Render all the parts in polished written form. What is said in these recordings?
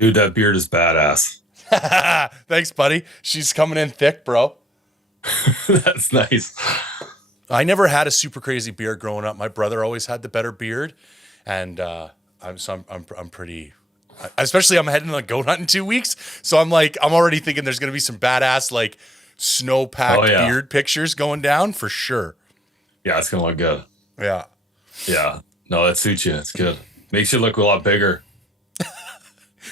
Dude, that beard is badass. Thanks, buddy. She's coming in thick, bro. That's nice. I never had a super crazy beard growing up. My brother always had the better beard, and I'm pretty. Especially, I'm heading to goat hunt in 2 weeks, so I'm already thinking there's gonna be some badass like Oh snow-packed yeah. beard pictures going down for sure. Yeah, it's gonna look good. Yeah, Yeah. No, that suits you. It's good. Makes you look a lot bigger.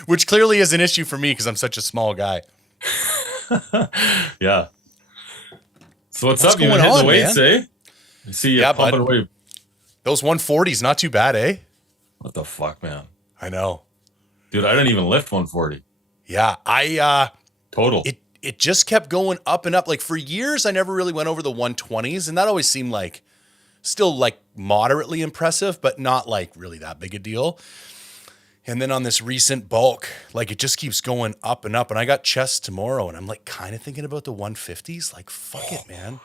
which clearly is an issue for me because I'm such a small guy. Yeah. So what's What's up? You going been hitting on, the weights, man? eh? I see you Yeah, pumping bud. away. Those 140s, not too bad, eh? What the fuck, man? I know. Dude, I didn't even lift 140 Yeah, total. it just kept going up and up. Like for years, I never really went over the 120s, and that always seemed like still like moderately impressive, but not like really that big a deal. And then on this recent bulk, like it just keeps going up and up. And I got chest tomorrow, and I'm like kind of thinking about the 150s. Like, fuck it, man.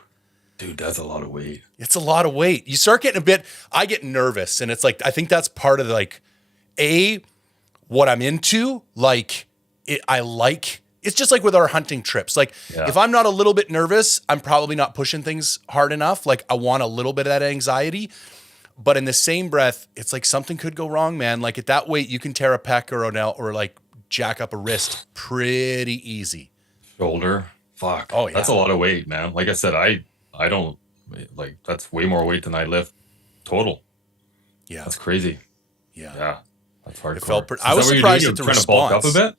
Dude, that's a lot of weight. It's a lot of weight. You start getting I get nervous, and it's like I think that's part of like what I'm into. Like it's just like with our hunting trips. Like Yeah. if I'm not a little bit nervous, I'm probably not pushing things hard enough. Like I want a little bit of that anxiety. But in the same breath, it's like something could go wrong, man. Like at that weight, you can tear a pec or like jack up a wrist pretty easy. Shoulder. Fuck. Oh, yeah. That's a lot of weight, man. Like I said, I don't like that's way more weight than I lift total. Yeah. That's crazy. Yeah. Yeah. That's hardcore. It felt So is I that was what you're surprised doing? at the You're trying to bulk up response. a bit?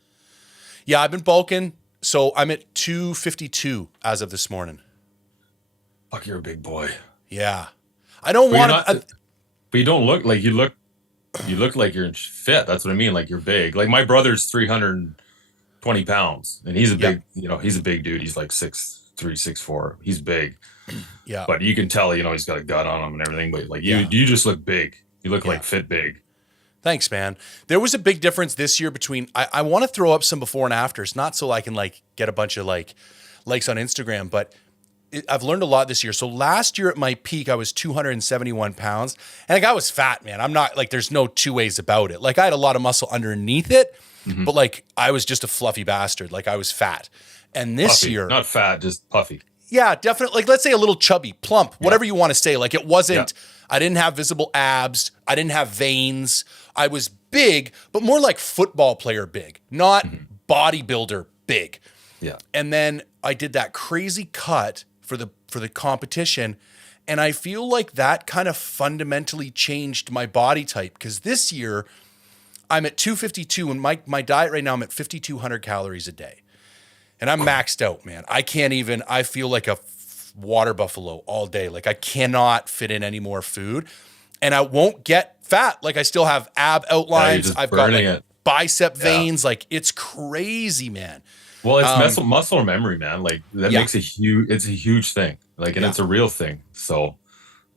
Yeah, I've been bulking. So I'm at 252 as of this morning. Fuck, you're a big boy. Yeah. I don't But you're want not to. but you don't look like you look like you're fit. That's what I mean. Like you're big. Like my brother's 320 pounds and he's a Yeah. big, he's a big dude. He's like 6'3", 6'4". He's big, Yeah. but you can tell, he's got a gut on him and everything. But like Yeah. you just look big. You look Yeah. like fit big. Thanks, man. There was a big difference this year between I want to throw up some before and afters, not so I can like get a bunch of like likes on Instagram, but I've learned a lot this year. So last year at my peak, I was 271 pounds, and like I was fat, man. I'm not like there's no two ways about it. Like I had a lot of muscle underneath it, Mhm. but like I was just a fluffy bastard. Like I was fat. And this Puffy, year, not fat, just puffy. yeah, definitely. Like, let's say a little chubby, plump, whatever you want to say. Like, it wasn't, Yeah. I didn't have visible abs. I didn't have veins. I was big, but more like football player big, not bodybuilder big. Yeah. And then I did that crazy cut for the competition. And I feel like that kind of fundamentally changed my body type because this year I'm at 252 and my diet right now, I'm at 5,200 calories a day. And I'm maxed out, man. I feel like a water buffalo all day. Like I cannot fit in any more food and I won't get fat. Like I still have ab outlines. just I've got like burning it. bicep veins. Like it's crazy, man. Well, it's muscle memory, man. Like that Yeah. makes it's a huge thing. Like, and it's a real thing. So,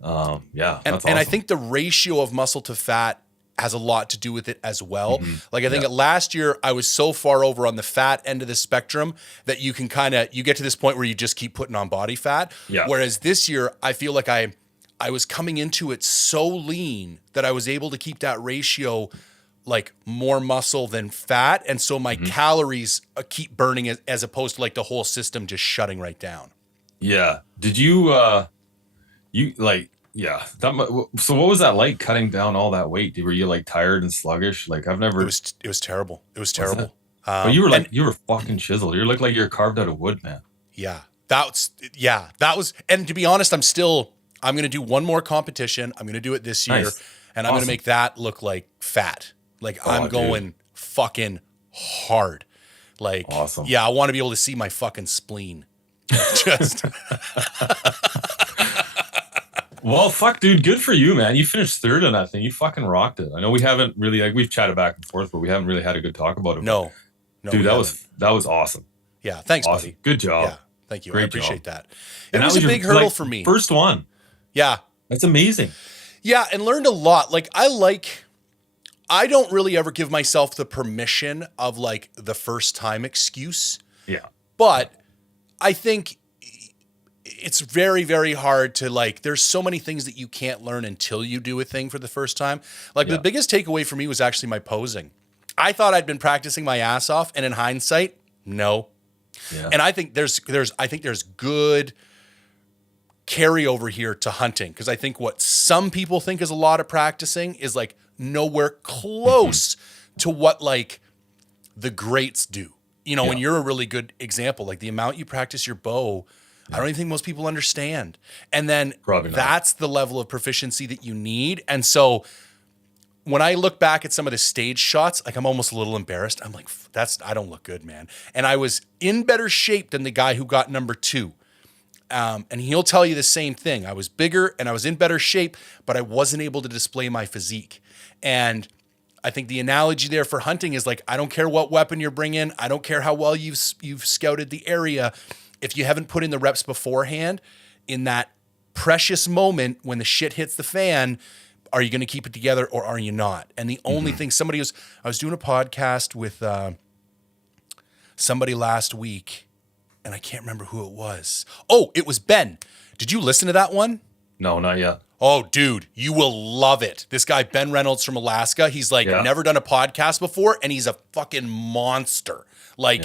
yeah, And that's I awesome. think the ratio of muscle to fat has a lot to do with it as well. Mhm. Like I think Yeah. last year I was so far over on the fat end of the spectrum that you can you get to this point where you just keep putting on body fat. Yeah. Whereas this year I feel like I was coming into it so lean that I was able to keep that ratio like more muscle than fat. And so my calories keep burning as opposed to like the whole system just shutting right down. Yeah. Did you, you like, yeah. So what was that like cutting down all that weight? Were you like tired and sluggish? Like I've never, It was terrible. It was was terrible. it? But you were And like, you were fucking chiseled. You look like you're carved out of wood, man. yeah, that was, and to be honest, I'm going to do one more competition. I'm going to do it this year Nice. and I'm going to Awesome. make that look like fat. Like Oh, I'm dude. going fucking hard. Like, Awesome. yeah, I want to be able to see my fucking spleen. Just, Well, fuck, dude. Good for you, man. You finished third in that thing. You fucking rocked it. I know we haven't really, like, we've chatted back and forth, but we haven't really had a good talk about it. no, Dude, we that haven't. was awesome. Yeah. Thanks, Awesome. buddy. Good job. Yeah. Thank you. I Great appreciate job. that. It And that was a your, big hurdle like, for me. First one. Yeah. That's amazing. Yeah, and learned a lot. Like I don't really ever give myself the permission of like the first time excuse, Yeah. but I think it's very, very hard to like, there's so many things that you can't learn until you do a thing for the first time. Like Yeah. the biggest takeaway for me was actually my posing. I thought I'd been practicing my ass off, and in hindsight, no. Yeah. And I think there's good carryover here to hunting, because I think what some people think is a lot of practicing is like nowhere close to what like the greats do. You know, and you're a really good example. Like the amount you practice your bow, I don't even think most people understand. And then that's the level of proficiency that you need. And so when I look back at some of the stage shots, like I'm almost a little embarrassed. I'm like, I don't look good, man. And I was in better shape than the guy who got number 2. And he'll tell you the same thing. I was bigger and I was in better shape, but I wasn't able to display my physique. And I think the analogy there for hunting is like, I don't care what weapon you're bringing. I don't care how well you've scouted the area. If you haven't put in the reps beforehand, in that precious moment when the shit hits the fan, are you going to keep it together or are you not? And the only thing I was doing a podcast with somebody last week, and I can't remember who it was. Oh, it was Ben. Did you listen to that one? No, not yet. Oh, dude, you will love it. This guy, Ben Reynolds from Alaska, he's like never done a podcast before, and he's a fucking monster. Like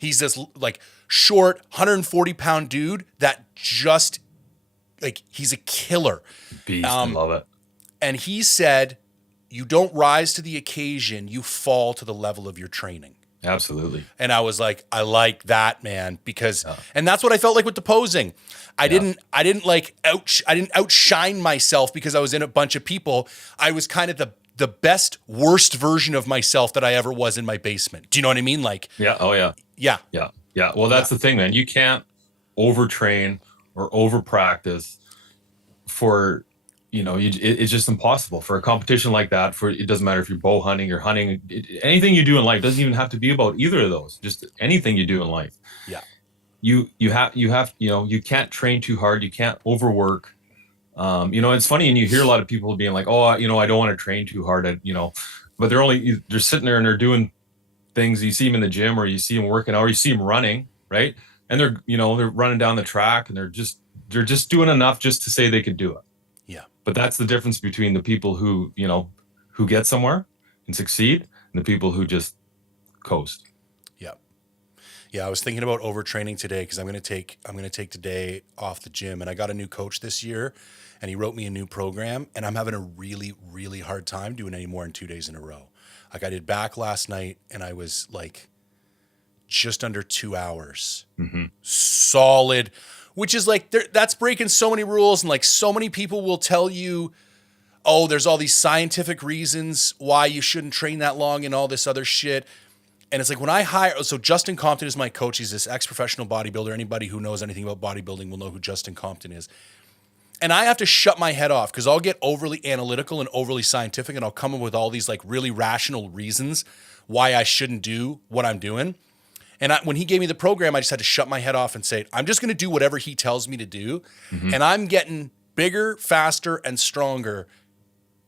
he's this like short, 140-pound dude that just like he's a killer. Beast, I love it. And he said, you don't rise to the occasion, you fall to the level of your training. Absolutely. And I was like, I like that, man, because, and that's what I felt like with the posing. I didn't outshine myself because I was in a bunch of people. I was kind of the best, worst version of myself that I ever was in my basement. Do you know what I mean? Like, yeah. Well, that's the thing, man. You can't overtrain or over practice for, it's just impossible for a competition like that. It doesn't matter if you're bow hunting or hunting, anything you do in life doesn't even have to be about either of those. Just anything you do in life. Yeah. You can't train too hard. You can't overwork. It's funny, and you hear a lot of people being like, oh, I don't want to train too hard. But they're sitting there and they're doing things. You see them in the gym or you see them working out or you see them running, right? And they're running down the track and they're just doing enough just to say they could do it. Yeah. But that's the difference between the people who get somewhere and succeed and the people who just coast. Yeah, I was thinking about overtraining today because I'm going to take today off the gym, and I got a new coach this year, and he wrote me a new program, and I'm having a really, really hard time doing any more than 2 days in a row. Like I did back last night, and I was like just under 2 hours, solid, which is like that's breaking so many rules, and like so many people will tell you, oh, there's all these scientific reasons why you shouldn't train that long and all this other shit. And it's like when so Justin Compton is my coach. He's this ex-professional bodybuilder. Anybody who knows anything about bodybuilding will know who Justin Compton is. And I have to shut my head off because I'll get overly analytical and overly scientific and I'll come up with all these like really rational reasons why I shouldn't do what I'm doing. And when he gave me the program, I just had to shut my head off and say, I'm just going to do whatever he tells me to do. And I'm getting bigger, faster, and stronger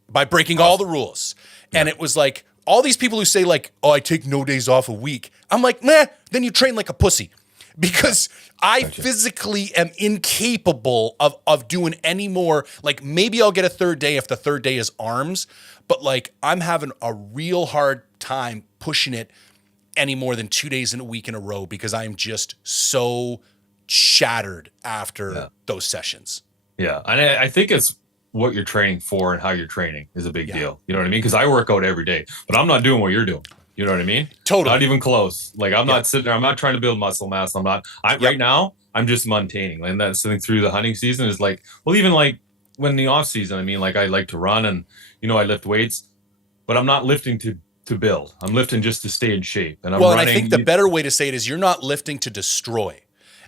by breaking all the rules. And it was like, all these people who say like, oh, I take no days off a week. I'm like, meh, then you train like a pussy because I physically am incapable of doing any more. Like maybe I'll get a third day if the third day is arms, but like I'm having a real hard time pushing it any more than 2 days in a week in a row because I'm just so shattered after those sessions. Yeah. And I think it's what you're training for and how you're training is a big deal. You know what I mean? Because I work out every day, but I'm not doing what you're doing. You know what I mean? Totally. Not even close. Like I'm not sitting there. I'm not trying to build muscle mass. Right now, I'm just maintaining. And that's sitting through the hunting season is like, well, even like when the off season, I mean, like I like to run and, I lift weights, but I'm not lifting to build. I'm lifting just to stay in shape. And and I think the better way to say it is you're not lifting to destroy.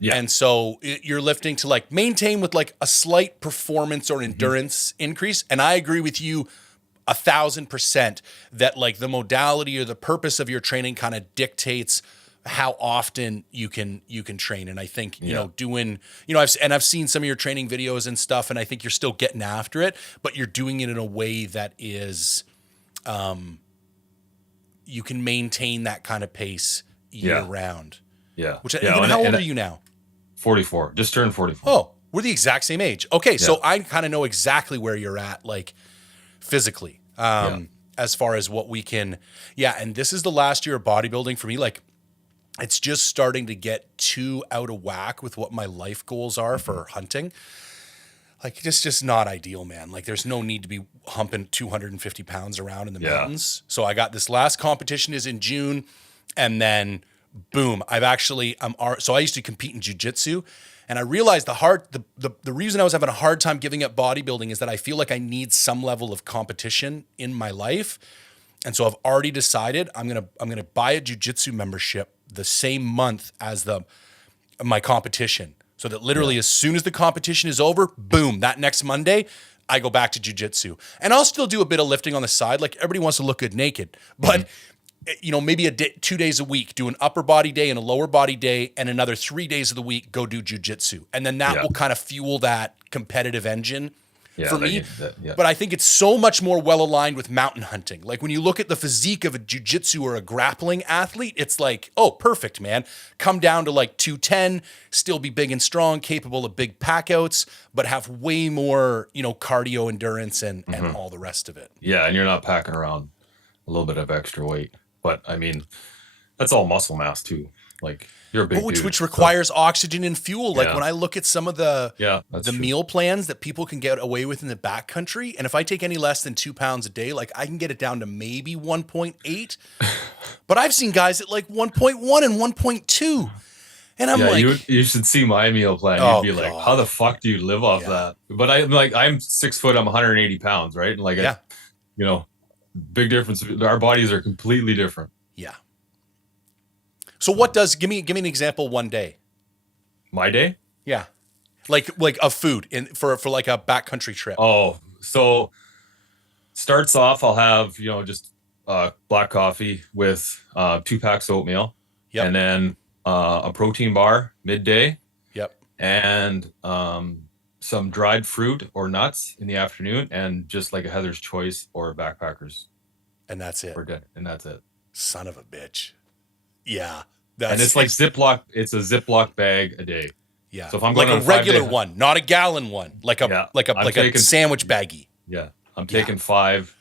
Yeah. And so you're lifting to like maintain with like a slight performance or endurance increase. And I agree with you 1,000% that like the modality or the purpose of your training kind of dictates how often you can train. And I think, doing, I've seen some of your training videos and stuff, and I think you're still getting after it, but you're doing it in a way that is, you can maintain that kind of pace year round. Yeah. How old are you now? 44. Just turned 44. Oh, we're the exact same age. Okay, so I kind of know exactly where you're at, like physically. And as far as what we can. Yeah. And this is the last year of bodybuilding for me. Like, it's just starting to get too out of whack with what my life goals are for hunting. Like, it's just not ideal, man. Like, there's no need to be humping 250 pounds around in the mountains. So I got this last competition is in June, and then boom, so I used to compete in jiu-jitsu, and I realized the reason I was having a hard time giving up bodybuilding is that I feel like I need some level of competition in my life. And so I've already decided I'm gonna buy a jiu-jitsu membership the same month as my competition. So that literally as soon as the competition is over, boom, that next Monday, I go back to jiu-jitsu. And I'll still do a bit of lifting on the side. Like, everybody wants to look good naked. But maybe 2 days a week, do an upper body day and a lower body day, and another 3 days of the week, go do jiu-jitsu. And then that will kind of fuel that competitive engine for me. But I think it's so much more well aligned with mountain hunting. Like, when you look at the physique of a jiu-jitsu or a grappling athlete, it's like, oh, perfect, man. Come down to like 210, still be big and strong, capable of big pack outs, but have way more, cardio endurance and all the rest of it. Yeah. And you're not packing around a little bit of extra weight. But I mean, that's all muscle mass too. Like, you're a big dude, which requires oxygen and fuel. Like, when I look at some of the meal plans that people can get away with in the backcountry, and if I take any less than 2 pounds a day, like, I can get it down to maybe 1.8. But I've seen guys at like 1.1 and 1.2. And I'm like, you should see my meal plan. You'd be like, how the fuck do you live off that? But I'm 6 foot, I'm 180 pounds, right? And like, big difference. Our bodies are completely different. Yeah. So give me an example one day. My day? Yeah. Like of food for like a backcountry trip. Oh, so starts off, I'll have, just black coffee with 2 packs of oatmeal. Yep. And then a protein bar midday. Yep. And some dried fruit or nuts in the afternoon, and just like a Heather's Choice or a Backpackers. And that's it. For dinner. And that's it. Son of a bitch. Yeah. And it's like Ziploc. It's a Ziploc bag a day. Yeah. So if I'm going like a regular one, not a gallon one, like a sandwich baggie. Yeah. I'm taking 5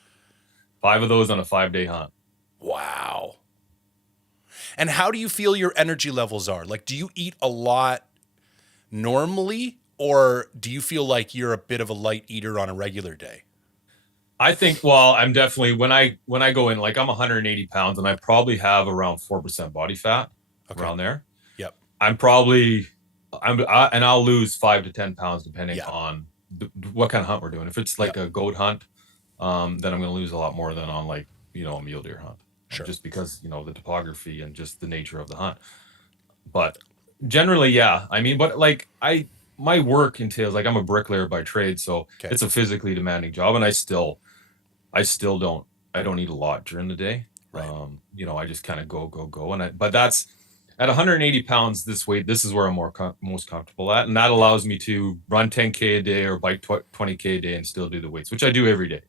of those on a 5-day hunt. Wow. And how do you feel your energy levels are? Like, do you eat a lot normally, or do you feel like you're a bit of a light eater on a regular day? I think, well, I'm definitely, when I go in, like, I'm 180 pounds and I probably have around 4% body fat around there. Yep. And I'll lose 5 to 10 pounds depending on what kind of hunt we're doing. If it's like a goat hunt, then I'm going to lose a lot more than on like, a mule deer hunt. Sure. Just because, the topography and just the nature of the hunt. But generally, yeah. I mean, but like my work entails, like, I'm a bricklayer by trade, so it's a physically demanding job, and I don't eat a lot during the day. Right. I just kind of go. But that's at 180 pounds, this weight, this is where I'm most comfortable at. And that allows me to run 10K a day or bike 20K a day and still do the weights, which I do every day.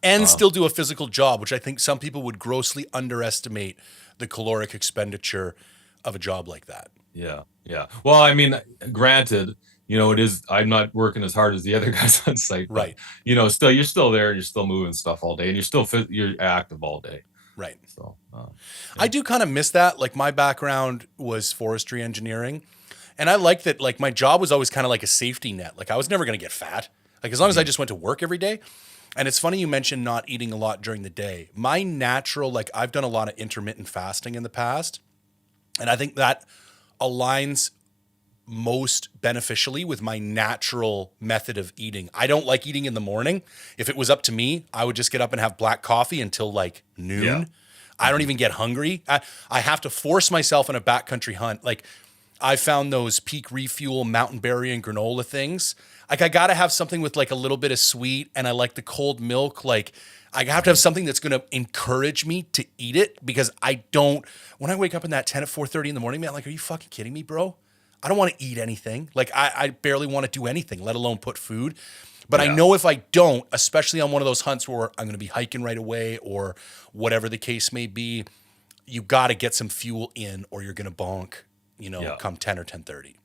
And still do a physical job, which I think some people would grossly underestimate the caloric expenditure of a job like that. Yeah. Yeah. Well, I mean, granted, it is, I'm not working as hard as the other guys on site, right? But, still, you're still there and you're still moving stuff all day and you're active all day. Right. So I do kind of miss that. Like, my background was forestry engineering, and I like that. Like, my job was always kind of like a safety net. Like, I was never going to get fat. Like, as long as I just went to work every day. And it's funny you mentioned not eating a lot during the day. My natural, like, I've done a lot of intermittent fasting in the past, and I think that aligns most beneficially with my natural method of eating. I don't like eating in the morning. If it was up to me, I would just get up and have black coffee until like noon. Yeah. I don't even get hungry. I have to force myself on a backcountry hunt. Like, I found those Peak Refuel mountain berry and granola things. Like, I got to have something with like a little bit of sweet, and I like the cold milk. Like, I have to have something that's going to encourage me to eat it, because when I wake up in that 10 at 4:30 in the morning, man, like, are you fucking kidding me, bro? I don't want to eat anything. Like, I barely want to do anything, let alone put food. But I know if I don't, especially on one of those hunts where I'm going to be hiking right away or whatever the case may be, you got to get some fuel in or you're going to bonk, come 10 or 10:30.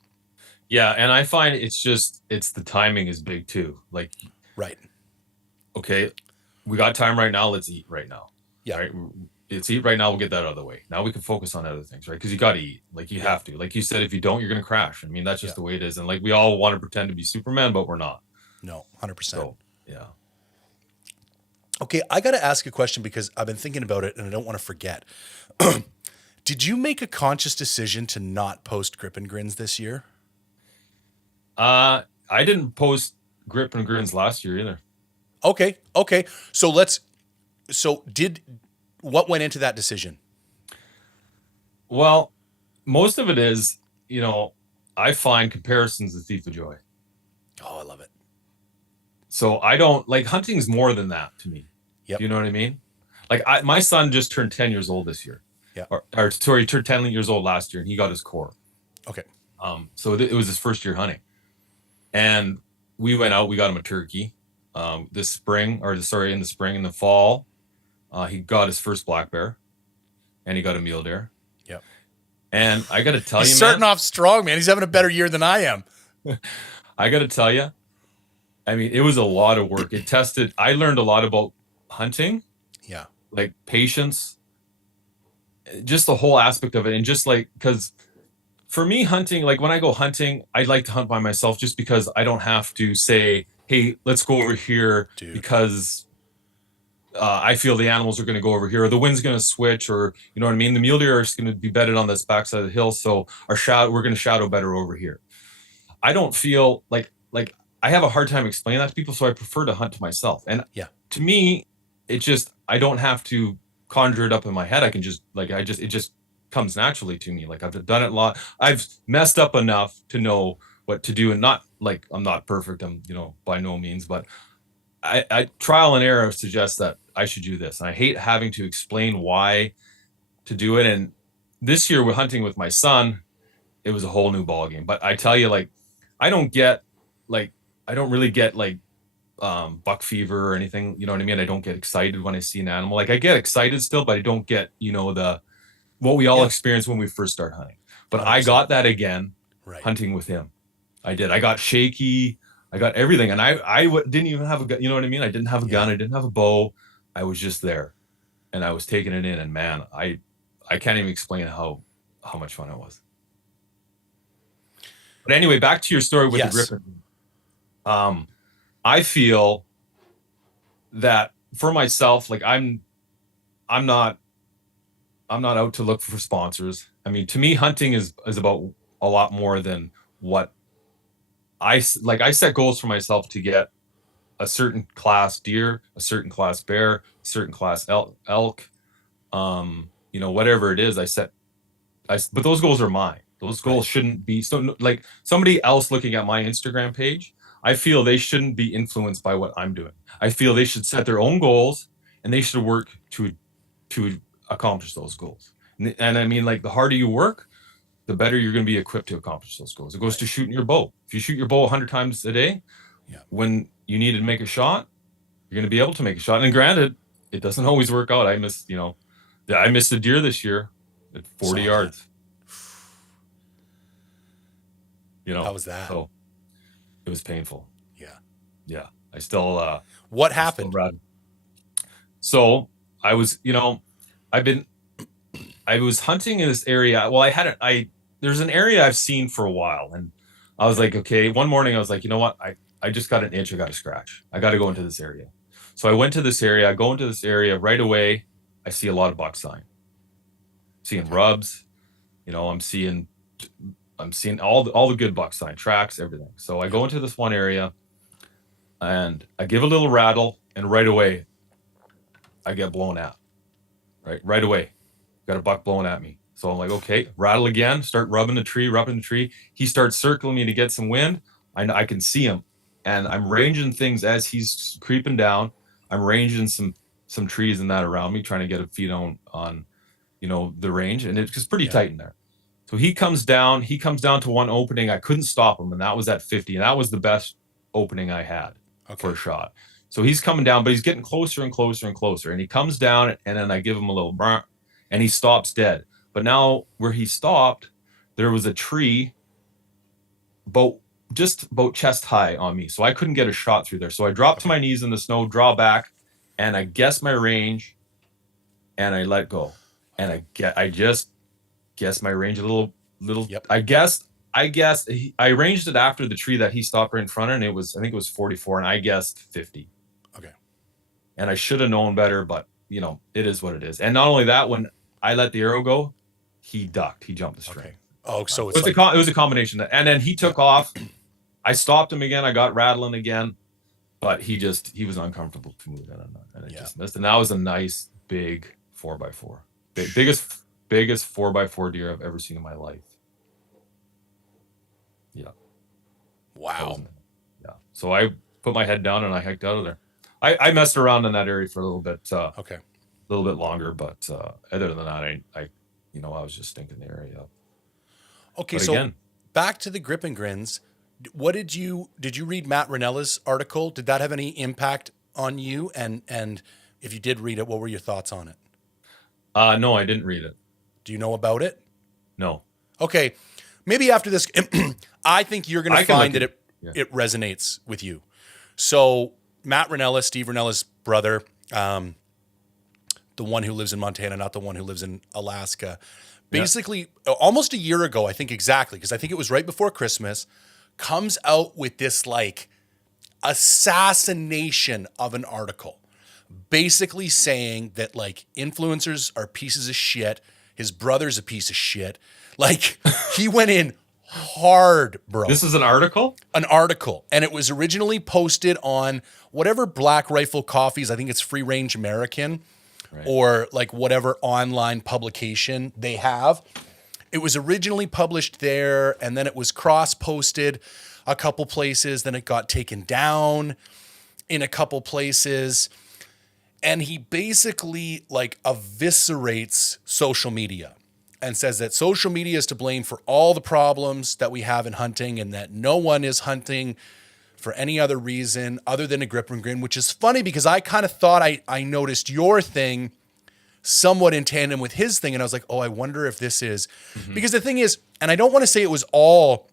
Yeah. And I find it's the timing is big too. Like, right. Okay. we got time right now. Let's eat right now. Yeah. Right. It's eat right now. We'll get that out of the way. Now we can focus on other things, right? Because you got to eat. Like you have to. Like you said, if you don't, you're going to crash. I mean, that's just the way it is. And like we all want to pretend to be Superman, but we're not. No, 100%. So yeah. Okay, I got to ask a question because I've been thinking about it and I don't want to forget. Did you make a conscious decision to not post grip and grins this year? I didn't post grip and grins last year either. Okay. So what went into that decision? Well, most of it is, I find comparisons the thief of joy. Oh, I love it. So I don't like hunting's more than that to me. Yep. Do you know what I mean? Like my son just turned 10 years old this year. Yeah. Or sorry, he turned 10 years old last year and he got his core. Okay. So it was his first year hunting. And we went out, we got him a turkey. In the spring, in the fall, he got his first black bear and he got a mule deer. Yep. And I got to tell He's you, starting off strong, man. He's having a better year than I am. I got to tell you, I mean, it was a lot of work. I learned a lot about hunting. Yeah. Like patience, just the whole aspect of it. And just like, because for me, hunting, like when I go hunting, I like to hunt by myself just because I don't have to say, hey, let's go over here because I feel the animals are going to go over here or the wind's going to switch or, you know what I mean? The mule deer is going to be bedded on this backside of the hill. So we're going to shadow better over here. I don't feel like I have a hard time explaining that to people. So I prefer to hunt to myself. And to me, I don't have to conjure it up in my head. I can just it just comes naturally to me. Like I've done it a lot. I've messed up enough to know what to do and not like, I'm not perfect. I'm, by no means, but I trial and error suggests that I should do this. And I hate having to explain why to do it. And this year we're hunting with my son. It was a whole new ball game. But I tell you, like, I don't really get like buck fever or anything. You know what I mean? I don't get excited when I see an animal. Like I get excited still, but I don't get, what we all experience when we first start hunting. But 100%. I got that again hunting with him. I did. I got shaky. I got everything. And I didn't even have a gun. You know what I mean? I didn't have a gun. I didn't have a bow. I was just there and I was taking it in. And man, I can't even explain how much fun it was. But anyway, back to your story with the griffin. I feel that for myself, like I'm not out to look for sponsors. I mean, to me, hunting is about a lot more than what I set goals for myself to get a certain class deer, a certain class bear, a certain class elk, whatever it is but those goals are mine. Those goals shouldn't be so like somebody else looking at my Instagram page. I feel they shouldn't be influenced by what I'm doing. I feel they should set their own goals and they should work to accomplish those goals. And I mean, like the harder you work, the better you're going to be equipped to accomplish those goals. It goes to shooting your bow. If you shoot your bow 100 times a day, when you need to make a shot, you're going to be able to make a shot. And granted, it doesn't always work out. I missed a deer this year at 40 yards. How was that? So it was painful. Yeah. I still, what happened? So I was, I was hunting in this area. Well, there's an area I've seen for a while. And I was like, okay, one morning I was like, you know what? I just got an itch. I got to scratch. I got to go into this area. So I went to this area. I go into this area right away. I see a lot of buck sign. Seeing rubs, I'm seeing all the good buck sign tracks, everything. So I go into this one area and I give a little rattle and right away I get blown at. Right away. Got a buck blowing at me. So I'm like, okay, rattle again, start rubbing the tree. He starts circling me to get some wind. I can see him and I'm ranging things as he's creeping down. I'm ranging some trees and that around me, trying to get a feed on the range. And it's just pretty tight in there. So he comes down to one opening. I couldn't stop him. And that was at 50. And that was the best opening I had for a shot. So he's coming down, but he's getting closer and closer and closer. And he comes down and then I give him a little burn and he stops dead. But now where he stopped, there was a tree just about chest high on me. So I couldn't get a shot through there. So I dropped to my knees in the snow, draw back, and I guessed my range, and I let go, and Okay. I just guessed my range a little. Yep. I guessed I ranged it after the tree that he stopped right in front of, and I think it was 44, and I guessed 50, Okay. and I should have known better, but it is what it is. And not only that, when I let the arrow go, he ducked, he jumped the string. Okay. Oh, so So it's like, it was a combination, and then he yeah. took off. I stopped him again. I got rattling again, but he was uncomfortable to move, and it Yeah. just missed. And that was a nice big 4x4, biggest 4x4 deer I've ever seen in my life. Yeah. Wow. Yeah. So I put my head down and I hiked out of there. I messed around in that area for a Okay. little bit longer, but other than that, I was just stinking the area up. Okay. But So again, back to the grip and grins. What did you read Matt Rinella's article? Did that have any impact on you? And if you did read it, what were your thoughts on it? no, I didn't read it. Do you know about it? No, Okay. Maybe after this, I think you're going to I can find look that at. Yeah. it resonates with you. So Matt Rinella, Steve Rinella's brother, the one who lives in Montana, not the one who lives in Alaska, basically almost a year ago, I think exactly, because I think it was right before Christmas, comes out with this like assassination of an article, basically saying that like influencers are pieces of shit. His brother's a piece of shit. Like he went in hard, bro. This is an article. An article, and it was originally posted on whatever Black Rifle Coffees, I think it's Free Range American, Right. or like whatever online publication they have. It was originally published there, and then it was cross-posted a couple places, then it got taken down in a couple places. And he basically like eviscerates social media and says that social media is to blame for all the problems that we have in hunting, and that no one is hunting for any other reason other than a grip and grin, which is funny because I kind of thought I noticed your thing somewhat in tandem with his thing. And I was like, oh, I wonder if this is, because the thing is, and I don't want to say it was all,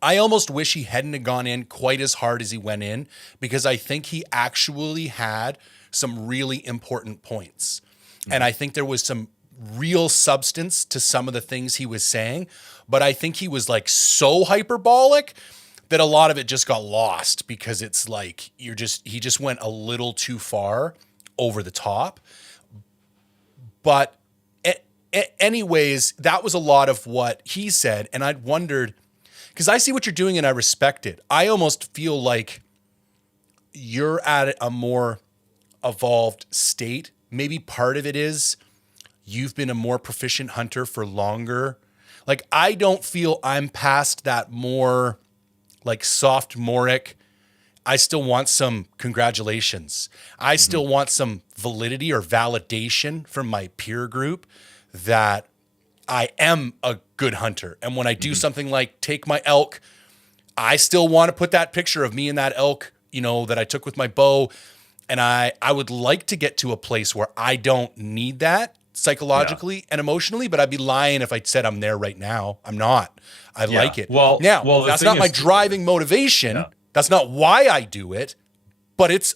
I almost wish he hadn't have gone in quite as hard as he went in, because I think he actually had some really important points. And I think there was some real substance to some of the things he was saying, but I think he was like so hyperbolic that a lot of it just got lost, because it's like he just went a little too far over the top. But anyways, that was a lot of what he said. And I'd wondered, because I see what you're doing and I respect it. I almost feel like you're at a more evolved state. Maybe part of it is you've been a more proficient hunter for longer. Like, I don't feel I'm past that more like sophomoric. I still want some congratulations. I still want some validity or validation from my peer group that I am a good hunter. And when I do something like take my elk, I still want to put that picture of me and that elk, that I took with my bow. And I would like to get to a place where I don't need that psychologically and emotionally, but I'd be lying if I said I'm there right now. I'm not. I like it. Well, now, the that's thing not my is- driving motivation. Yeah. That's not why I do it, but it's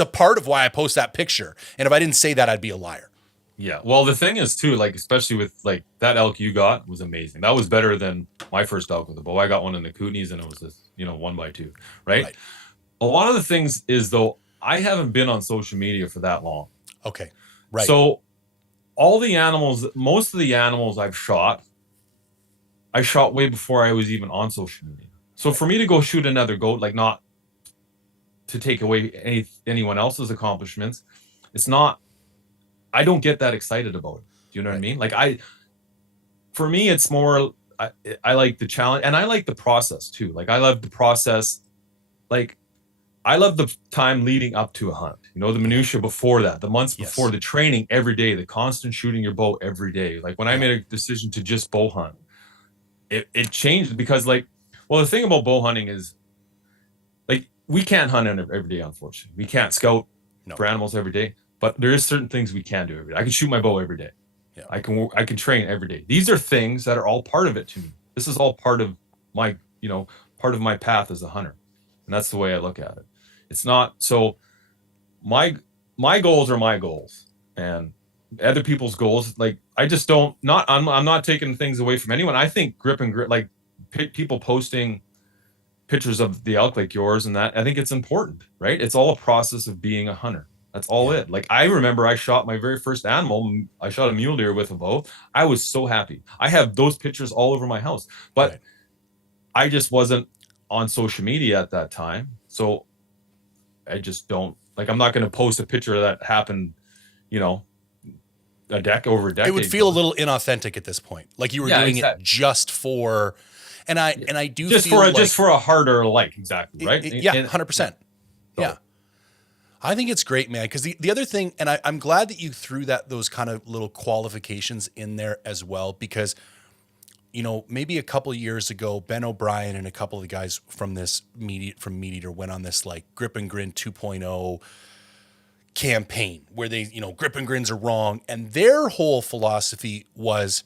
a part of why I post that picture. And if I didn't say that, I'd be a liar. Yeah. Well, the thing is too, like, especially with like that elk you got was amazing. That was better than my first elk with a bow. I got one in the Kootenays and it was this, 1x2, right? A lot of the things is though, I haven't been on social media for that long. Okay. Right. So most of the animals I shot way before I was even on social media. So for me to go shoot another goat, like, not to take away anyone else's accomplishments, it's not, I don't get that excited about it. Do you know what I mean? Like, for me, it's more, I like the challenge, and I like the process too. Like, I love the process. Like, I love the time leading up to a hunt, the minutia before that, the months before, the training every day, the constant shooting your bow every day. Like, when I made a decision to just bow hunt, it changed, because like, well, the thing about bow hunting is, like, we can't hunt every day, unfortunately. We can't scout for animals every day, but there is certain things we can do every day. I can shoot my bow every day. Yeah. I can train every day. These are things that are all part of it to me. This is all part of my, part of my path as a hunter. And that's the way I look at it. It's not, so my my goals are my goals, and other people's goals, like I just don't not I'm not taking things away from anyone. I think grip and grit, like people posting pictures of the elk like yours and that, I think it's important, right? It's all a process of being a hunter. That's all Yeah. it. Like I remember I shot my very first animal. I shot a mule deer with a bow. I was so happy. I have those pictures all over my house, but Right. I just wasn't on social media at that time. So I just don't like, I'm not going to post a picture that happened, you know, over a It would decade feel a ago. little inauthentic at this point. Like you were Yeah, doing it exactly. just for, Yeah. and I do feel Just like, for a harder like, exactly, right? yeah, And yeah. 100%. Yeah. So I think it's great, man. Because the other thing, and I'm glad that you threw those kind of little qualifications in there as well, because maybe a couple of years ago, Ben O'Brien and a couple of the guys from Meat Eater went on this like Grip and Grin 2.0 campaign where they, grip and grins are wrong. And their whole philosophy was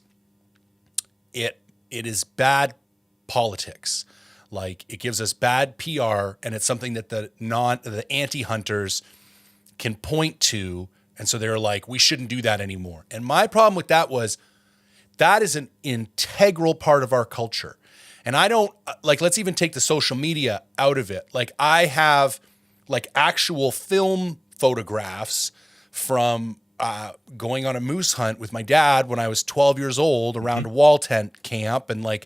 it is bad politics. Like it gives us bad PR, and it's something that the anti-hunters can point to. And so they're like, we shouldn't do that anymore. And my problem with that was that is an integral part of our culture. And I don't like, let's even take the social media out of it. Like I have like actual film photographs from going on a moose hunt with my dad when I was 12 years old around a wall tent camp and like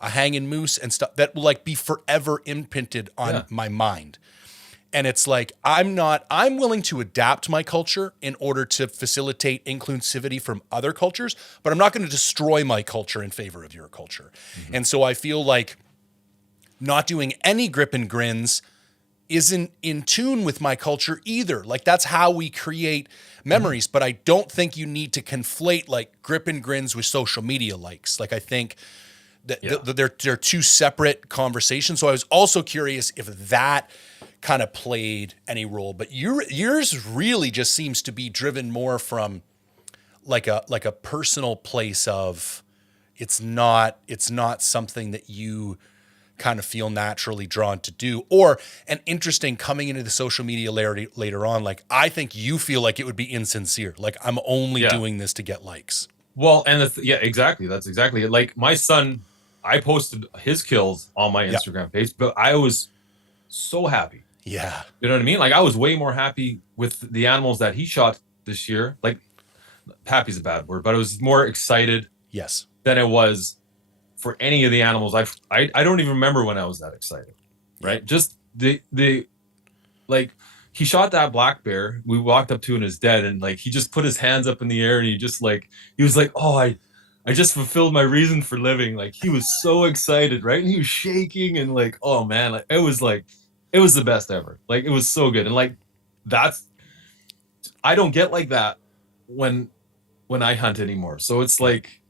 a hanging moose and stuff that will like be forever imprinted on yeah. my mind. And it's like, I'm willing to adapt my culture in order to facilitate inclusivity from other cultures, but I'm not going to destroy my culture in favor of your culture. Mm-hmm. And so I feel like not doing any grip and grins isn't in tune with my culture either. Like that's how we create memories, but I don't think you need to conflate like grip and grins with social media likes. Like I think that Yeah. they're two separate conversations. So I was also curious if that kind of played any role, but yours really just seems to be driven more from like a personal place of it's not something that you kind of feel naturally drawn to do, or an interesting coming into the social media later on. Like I think you feel like it would be insincere. Like I'm only Yeah. doing this to get likes. Well, and yeah, exactly. That's exactly it. Like my son, I posted his kills on my Yeah. Instagram page, but I was so happy. Yeah. You know what I mean? Like I was way more happy with the animals that he shot this year. Like happy's a bad word, but I was more excited Yes. than it was for any of the animals. I don't even remember when I was that excited. Right? Yeah. Just the like he shot that black bear. We walked up to and it's dead, and like he just put his hands up in the air and he was like, oh, I just fulfilled my reason for living. Like he was so excited, right? And he was shaking and like, oh man, like it was the best ever. Like it was so good. And like that's I don't get like that when I hunt anymore. So it's like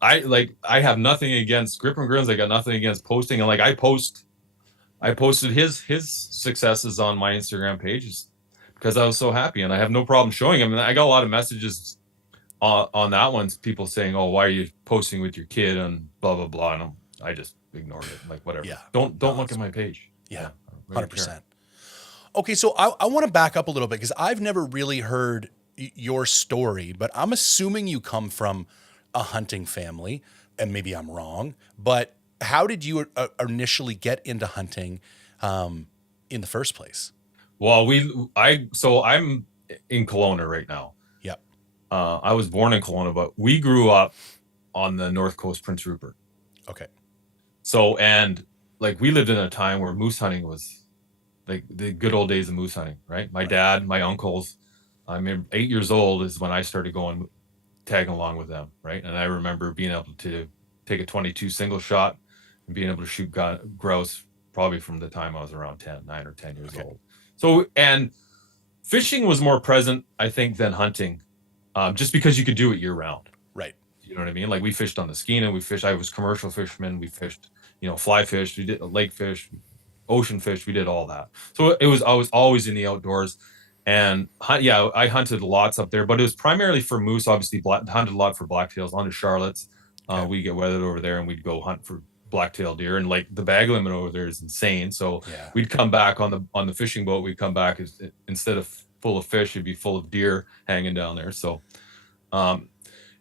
I have nothing against grip and grins. I got nothing against posting. And like I posted his successes on my Instagram pages because I was so happy, and I have no problem showing him. And I got a lot of messages on that one, people saying, "Oh, why are you posting with your kid?" and blah blah blah. And I just ignored it, like whatever. Yeah. Don't No, look at my page. Yeah. I don't really care. 100%. Okay, so I want to back up a little bit because I've never really heard your story, but I'm assuming you come from a hunting family, and maybe I'm wrong, but how did you initially get into hunting in the first place? Well, I'm in Kelowna right now. Yep. I was born in Kelowna, but we grew up on the North Coast, Prince Rupert. Okay. So, and like we lived in a time where moose hunting was like the good old days of moose hunting, right? My dad, my uncles, I'm 8 years old is when I started going tagging along with them, right? And I remember being able to take a 22 single shot and being able to shoot grouse probably from the time I was around 9 or 10 years Okay. old. So, and fishing was more present, I think, than hunting, just because you could do it year round. Right. You know what I mean? Like we fished on the Skeena, I was commercial fisherman. We fished, fly fish, we did lake fish, ocean fish, we did all that. So I was always in the outdoors, and yeah, I hunted lots up there, but it was primarily for moose. Obviously, hunted a lot for blacktails, hunted Charlottes. Okay. We get weathered over there, and we'd go hunt for blacktail deer, and like the bag limit over there is insane. So Yeah. we'd come back on the fishing boat. We'd come back instead of full of fish. It'd be full of deer hanging down there. So, um,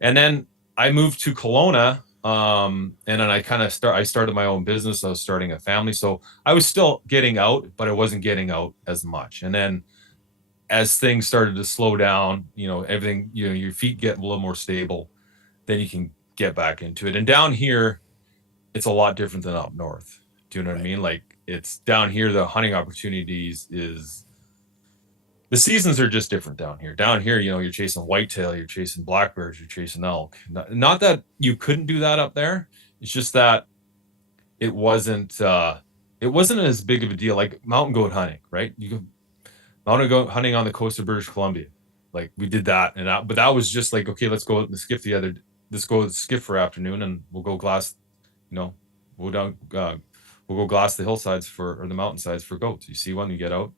and then I moved to Kelowna. And then I started my own business. I was starting a family. So I was still getting out, but I wasn't getting out as much. And then as things started to slow down, everything, your feet get a little more stable, then you can get back into it. And down here, it's a lot different than up north. Do you know what I mean? Like, it's down here, the hunting opportunities the seasons are just different down here. Down here, you're chasing whitetail, you're chasing black bears, you're chasing elk. Not that you couldn't do that up there. It's just that it wasn't as big of a deal. Like mountain goat hunting, right? You can mountain goat hunting on the coast of British Columbia. Like we did that, but that was just like, okay, let's go skiff for afternoon, and we'll go glass, we'll go glass the hillsides or the mountainsides for goats. You see one, you get out,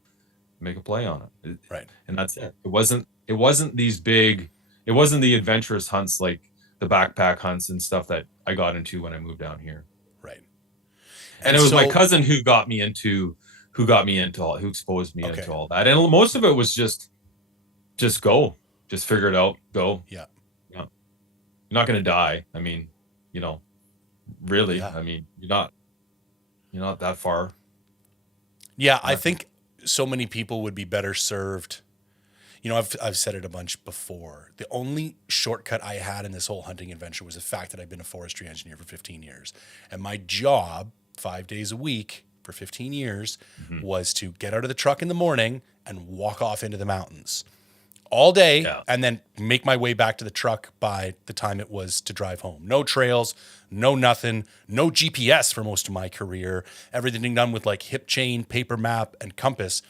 make a play on it. Right. And that's it. It wasn't it wasn't the adventurous hunts like the backpack hunts and stuff that I got into when I moved down here. Right. And it was my cousin who exposed me into all that. And most of it was just go, just figure it out, go. Yeah. Yeah. You're not going to die. I mean, really, yeah. I mean, you're not that far. Yeah. I think so many people would be better served. I've said it a bunch before. The only shortcut I had in this whole hunting adventure was the fact that I've been a forestry engineer for 15 years. And my job, 5 days a week for 15 years, was to get out of the truck in the morning and walk off into the mountains all day, and then make my way back to the truck by the time it was to drive home. No trails, no nothing, no GPS for most of my career. Everything done with like hip chain, paper map, and compass.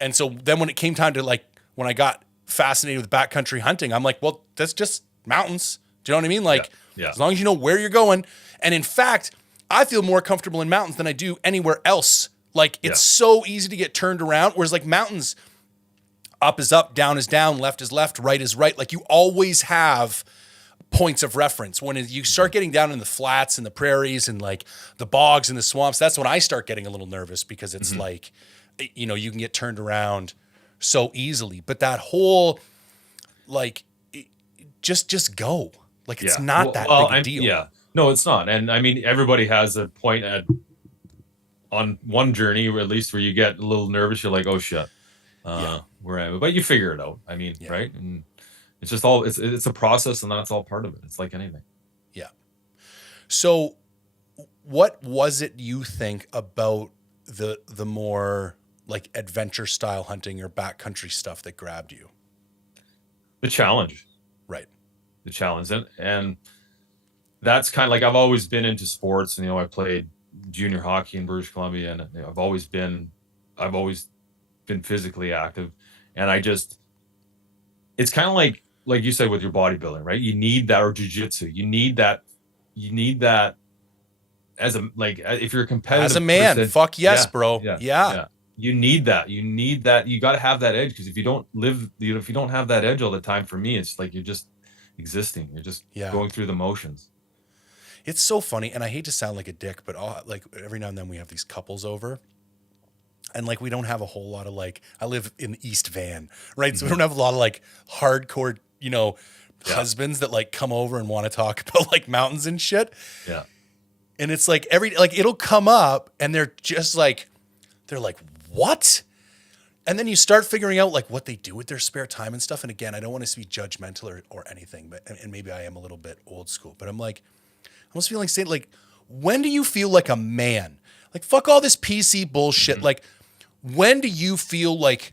And so then when it came time to when I got fascinated with backcountry hunting, I'm like, well, that's just mountains. Do you know what I mean? Like, as long as you know where you're going. And in fact, I feel more comfortable in mountains than I do anywhere else. Like, it's so easy to get turned around. Whereas like mountains, up is up, down is down, left is left, right is right. Like you always have points of reference. When you start getting down in the flats and the prairies and like the bogs and the swamps, that's when I start getting a little nervous, because it's like, you can get turned around so easily. But that whole, like, just go. Like, it's not that big a deal. Yeah. No, it's not. And I mean, everybody has a point on one journey, or at least where you get a little nervous. You're like, oh shit. Where am I? But you figure it out. I mean, right? And it's just it's a process, and that's all part of it. It's like anything. Yeah. So what was it you think about the more like adventure style hunting or backcountry stuff that grabbed you? The challenge. Right. The challenge. And that's kind of like, I've always been into sports, and I played junior hockey in British Columbia, and I've always been physically active. And it's kind of like you said with your bodybuilding, right? You need that, or jujitsu. You need that as if you're a competitive as a man, person, fuck yes, bro. Yeah. You need that. You got to have that edge, because if you don't if you don't have that edge all the time, for me, it's like you're just existing. You're just going through the motions. It's so funny. And I hate to sound like a dick, but like every now and then we have these couples over. And like, we don't have a whole lot of I live in East Van, right? So we don't have a lot of like hardcore, husbands that like come over and want to talk about like mountains and shit. Yeah. And it's like it'll come up, and they're just like, what? And then you start figuring out like what they do with their spare time and stuff. And again, I don't want to be judgmental or anything, but, and maybe I am a little bit old school, but I'm like, I almost feel like saying like, when do you feel like a man? Like, fuck all this PC bullshit. Like, when do you feel like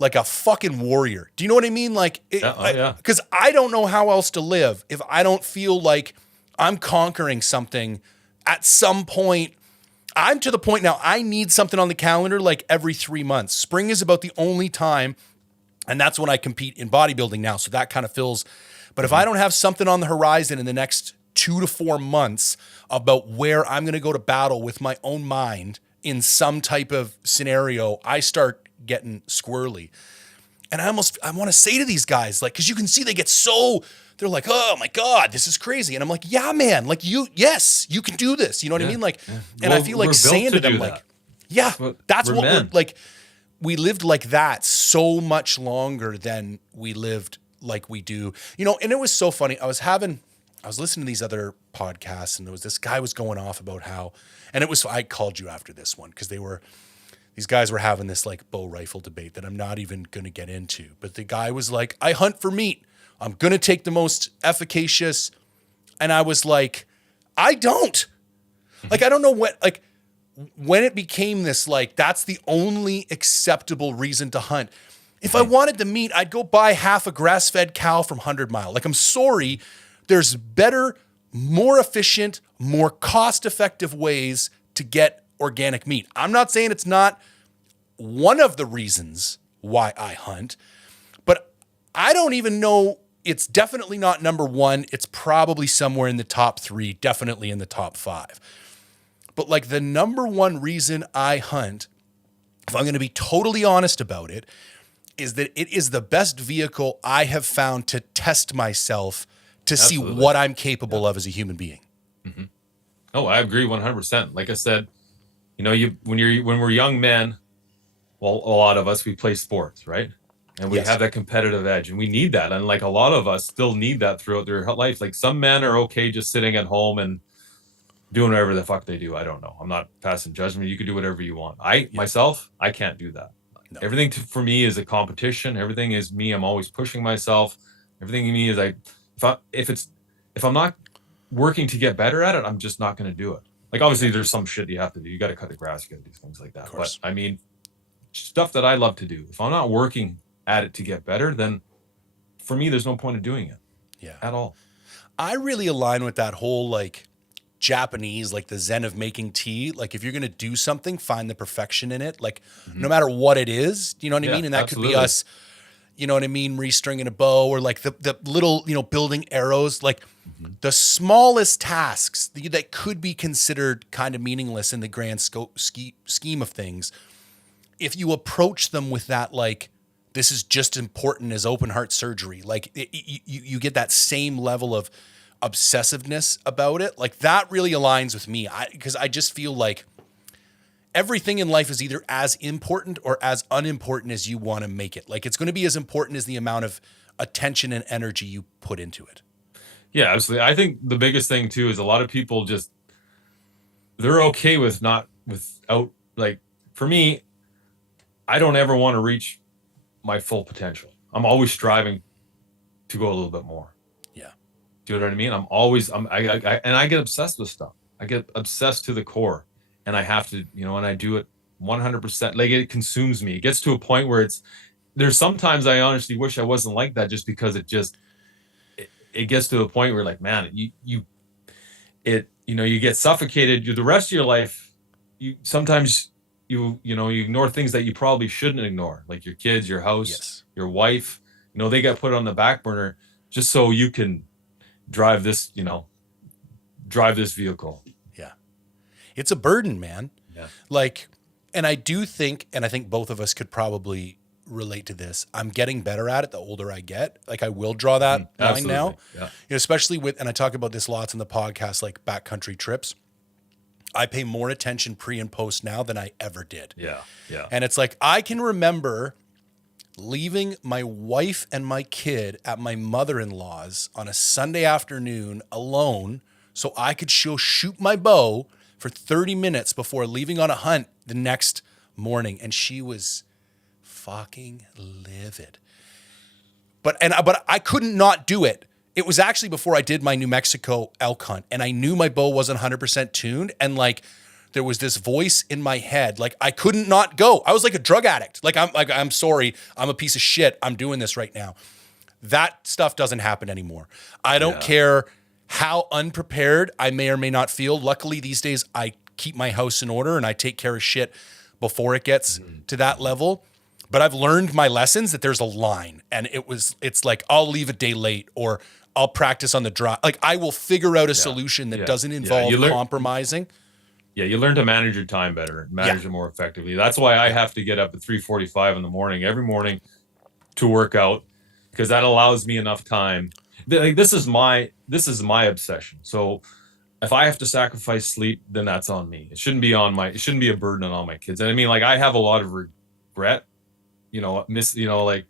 a fucking warrior? Do you know what I mean? Like, because I don't know how else to live if I don't feel like I'm conquering something at some point. I'm to the point now, I need something on the calendar like every 3 months. Spring is about the only time, and that's when I compete in bodybuilding now. So that kind of fills. But if I don't have something on the horizon in the next 2 to 4 months about where I'm going to go to battle with my own mind in some type of scenario, I start getting squirrely. And I want to say to these guys, like, because you can see they're like, oh my God, this is crazy. And I'm like, yeah, man, like yes, you can do this. You know what I mean? Like, and I feel like saying to them, like, that's what we're like, we lived like that so much longer than we lived like we do, you know. And it was so funny. I was listening to these other podcasts, and there was this guy was going off about how, and I called you after this one because these guys were having this like bow rifle debate that I'm not even going to get into. But the guy was like, I hunt for meat. I'm going to take the most efficacious. And I was like, I don't. Like, I don't know what, like, when it became this, like, that's the only acceptable reason to hunt. If I wanted the meat, I'd go buy half a grass-fed cow from 100 Mile. Like, I'm sorry, there's better, more efficient, more cost-effective ways to get organic meat. I'm not saying it's not one of the reasons why I hunt, but I don't even know. It's definitely not number one. It's probably somewhere in the top 3, definitely in the top 5. But like the number one reason I hunt, if I'm going to be totally honest about it, is that it is the best vehicle I have found to test myself to see what I'm capable of as a human being. Mm-hmm. Oh, I agree 100%. Like I said, you know, when we're young men, well, a lot of us, we play sports, right? And we have that competitive edge, and we need that. And like a lot of us still need that throughout their life. Like some men are okay just sitting at home and doing whatever the fuck they do. I don't know. I'm not passing judgment. You can do whatever you want. Myself, I can't do that. No. Everything for me is a competition. Everything is me. I'm always pushing myself. Everything in me is if I'm not working to get better at it, I'm just not going to do it. Like obviously there's some shit you have to do. You got to cut the grass. You got to do things like that. But I mean, stuff that I love to do. If I'm not working at it to get better, then for me, there's no point of doing it. Yeah. At all. I really align with that whole like Japanese, like the zen of making tea. Like if you're going to do something, find the perfection in it. Like no matter what it is, you know what I mean? And that could be us, you know what I mean? Restringing a bow or like the little, you know, building arrows, like the smallest tasks that could be considered kind of meaningless in the grand scheme of things. If you approach them with that, like, this is just important as open heart surgery, like you get that same level of obsessiveness about it. Like that really aligns with me. Because I just feel like everything in life is either as important or as unimportant as you want to make it. Like it's going to be as important as the amount of attention and energy you put into it. Yeah, absolutely. I think the biggest thing too is a lot of people they're okay without, like for me, I don't ever want to reach my full potential. I'm always striving to go a little bit more. Yeah. Do you know what I mean? I get obsessed with stuff. I get obsessed to the core, and I have to, you know, and I do it 100%. Like it consumes me. It gets to a point where there's sometimes I honestly wish I wasn't like that, just because it gets to a point where like, man, you get suffocated. The rest of your life, sometimes you ignore things that you probably shouldn't ignore, like your kids, your house, your wife. You know, they got put on the back burner just so you can drive this vehicle. Yeah. It's a burden, man. Yeah. Like, and I think both of us could probably relate to this. I'm getting better at it the older I get. Like I will draw that line now. Yeah. You know, especially and I talk about this lots in the podcast, like backcountry trips. I pay more attention pre and post now than I ever did. Yeah. Yeah. And it's like, I can remember leaving my wife and my kid at my mother-in-law's on a Sunday afternoon alone so I could shoot my bow for 30 minutes before leaving on a hunt the next morning. And she was fucking livid. But I couldn't not do it. It was actually before I did my New Mexico elk hunt, and I knew my bow wasn't 100% tuned, and like there was this voice in my head, like I couldn't not go. I was like a drug addict. I'm sorry, I'm a piece of shit. I'm doing this right now. That stuff doesn't happen anymore. I don't care how unprepared I may or may not feel. Luckily these days I keep my house in order and I take care of shit before it gets to that level. But I've learned my lessons that there's a line, and it's like, I'll leave a day late, or I'll practice on the drive. Like I will figure out a solution that doesn't involve compromising. Yeah. You learn to manage your time better, manage it more effectively. That's why I have to get up at 3:45 in the morning, every morning, to work out, because that allows me enough time. Like this is my obsession. So if I have to sacrifice sleep, then that's on me. It shouldn't be a burden on all my kids. And I mean, like I have a lot of regret like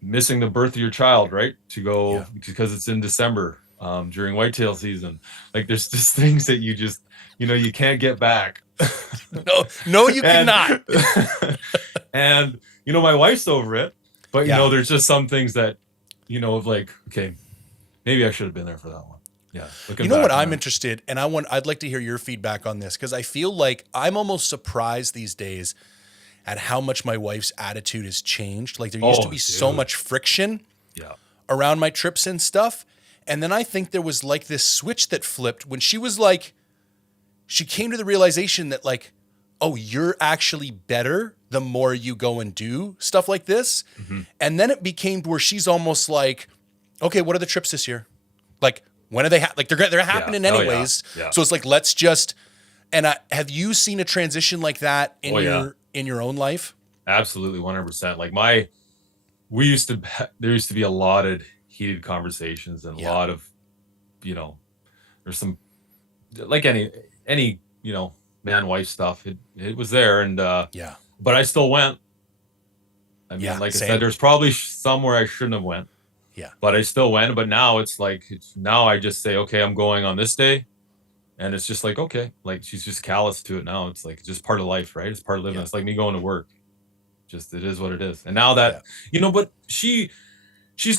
missing the birth of your child, right? To go Yeah. because it's in December, during whitetail season. Like there's just things that you just, you can't get back. No, no, you and cannot. and my wife's over it, but Yeah. there's just some things that, like, okay, maybe I should have been there for that one. Yeah, You looking know what back on I'm that. interested, and I'd like to hear your feedback on this because I feel like I'm almost surprised these days at how much my wife's attitude has changed. Like there used to Oh, be so dude. much friction Yeah. around my trips and stuff. And then I think there was like this switch that flipped when she was like, she came to the realization that like, oh, you're actually better the more you go and do stuff like this. Hmm. And then it became where she's almost like, okay, what are the trips this year? Like, when are they like they're Yeah. happening Oh, yeah. anyways. Yeah. So it's like, let's just, and have you seen a transition like that in Oh, yeah. your own life? Absolutely, 100%. Like there used to be a lot of heated conversations and a Yeah. lot of, you know, there's some, like any, man wife stuff. It was there, and Yeah. but I still went. I mean, Yeah. like I said, Same. there's probably somewhere I shouldn't have went, Yeah. but I still went. But now it's like now I just say, okay, I'm going on this day, and it's just like, okay, like she's just callous to it now. It's like just part of life, right? It's part of living. Yeah. It's like me going to work. Just it is what it is. And now that, Yeah. but she's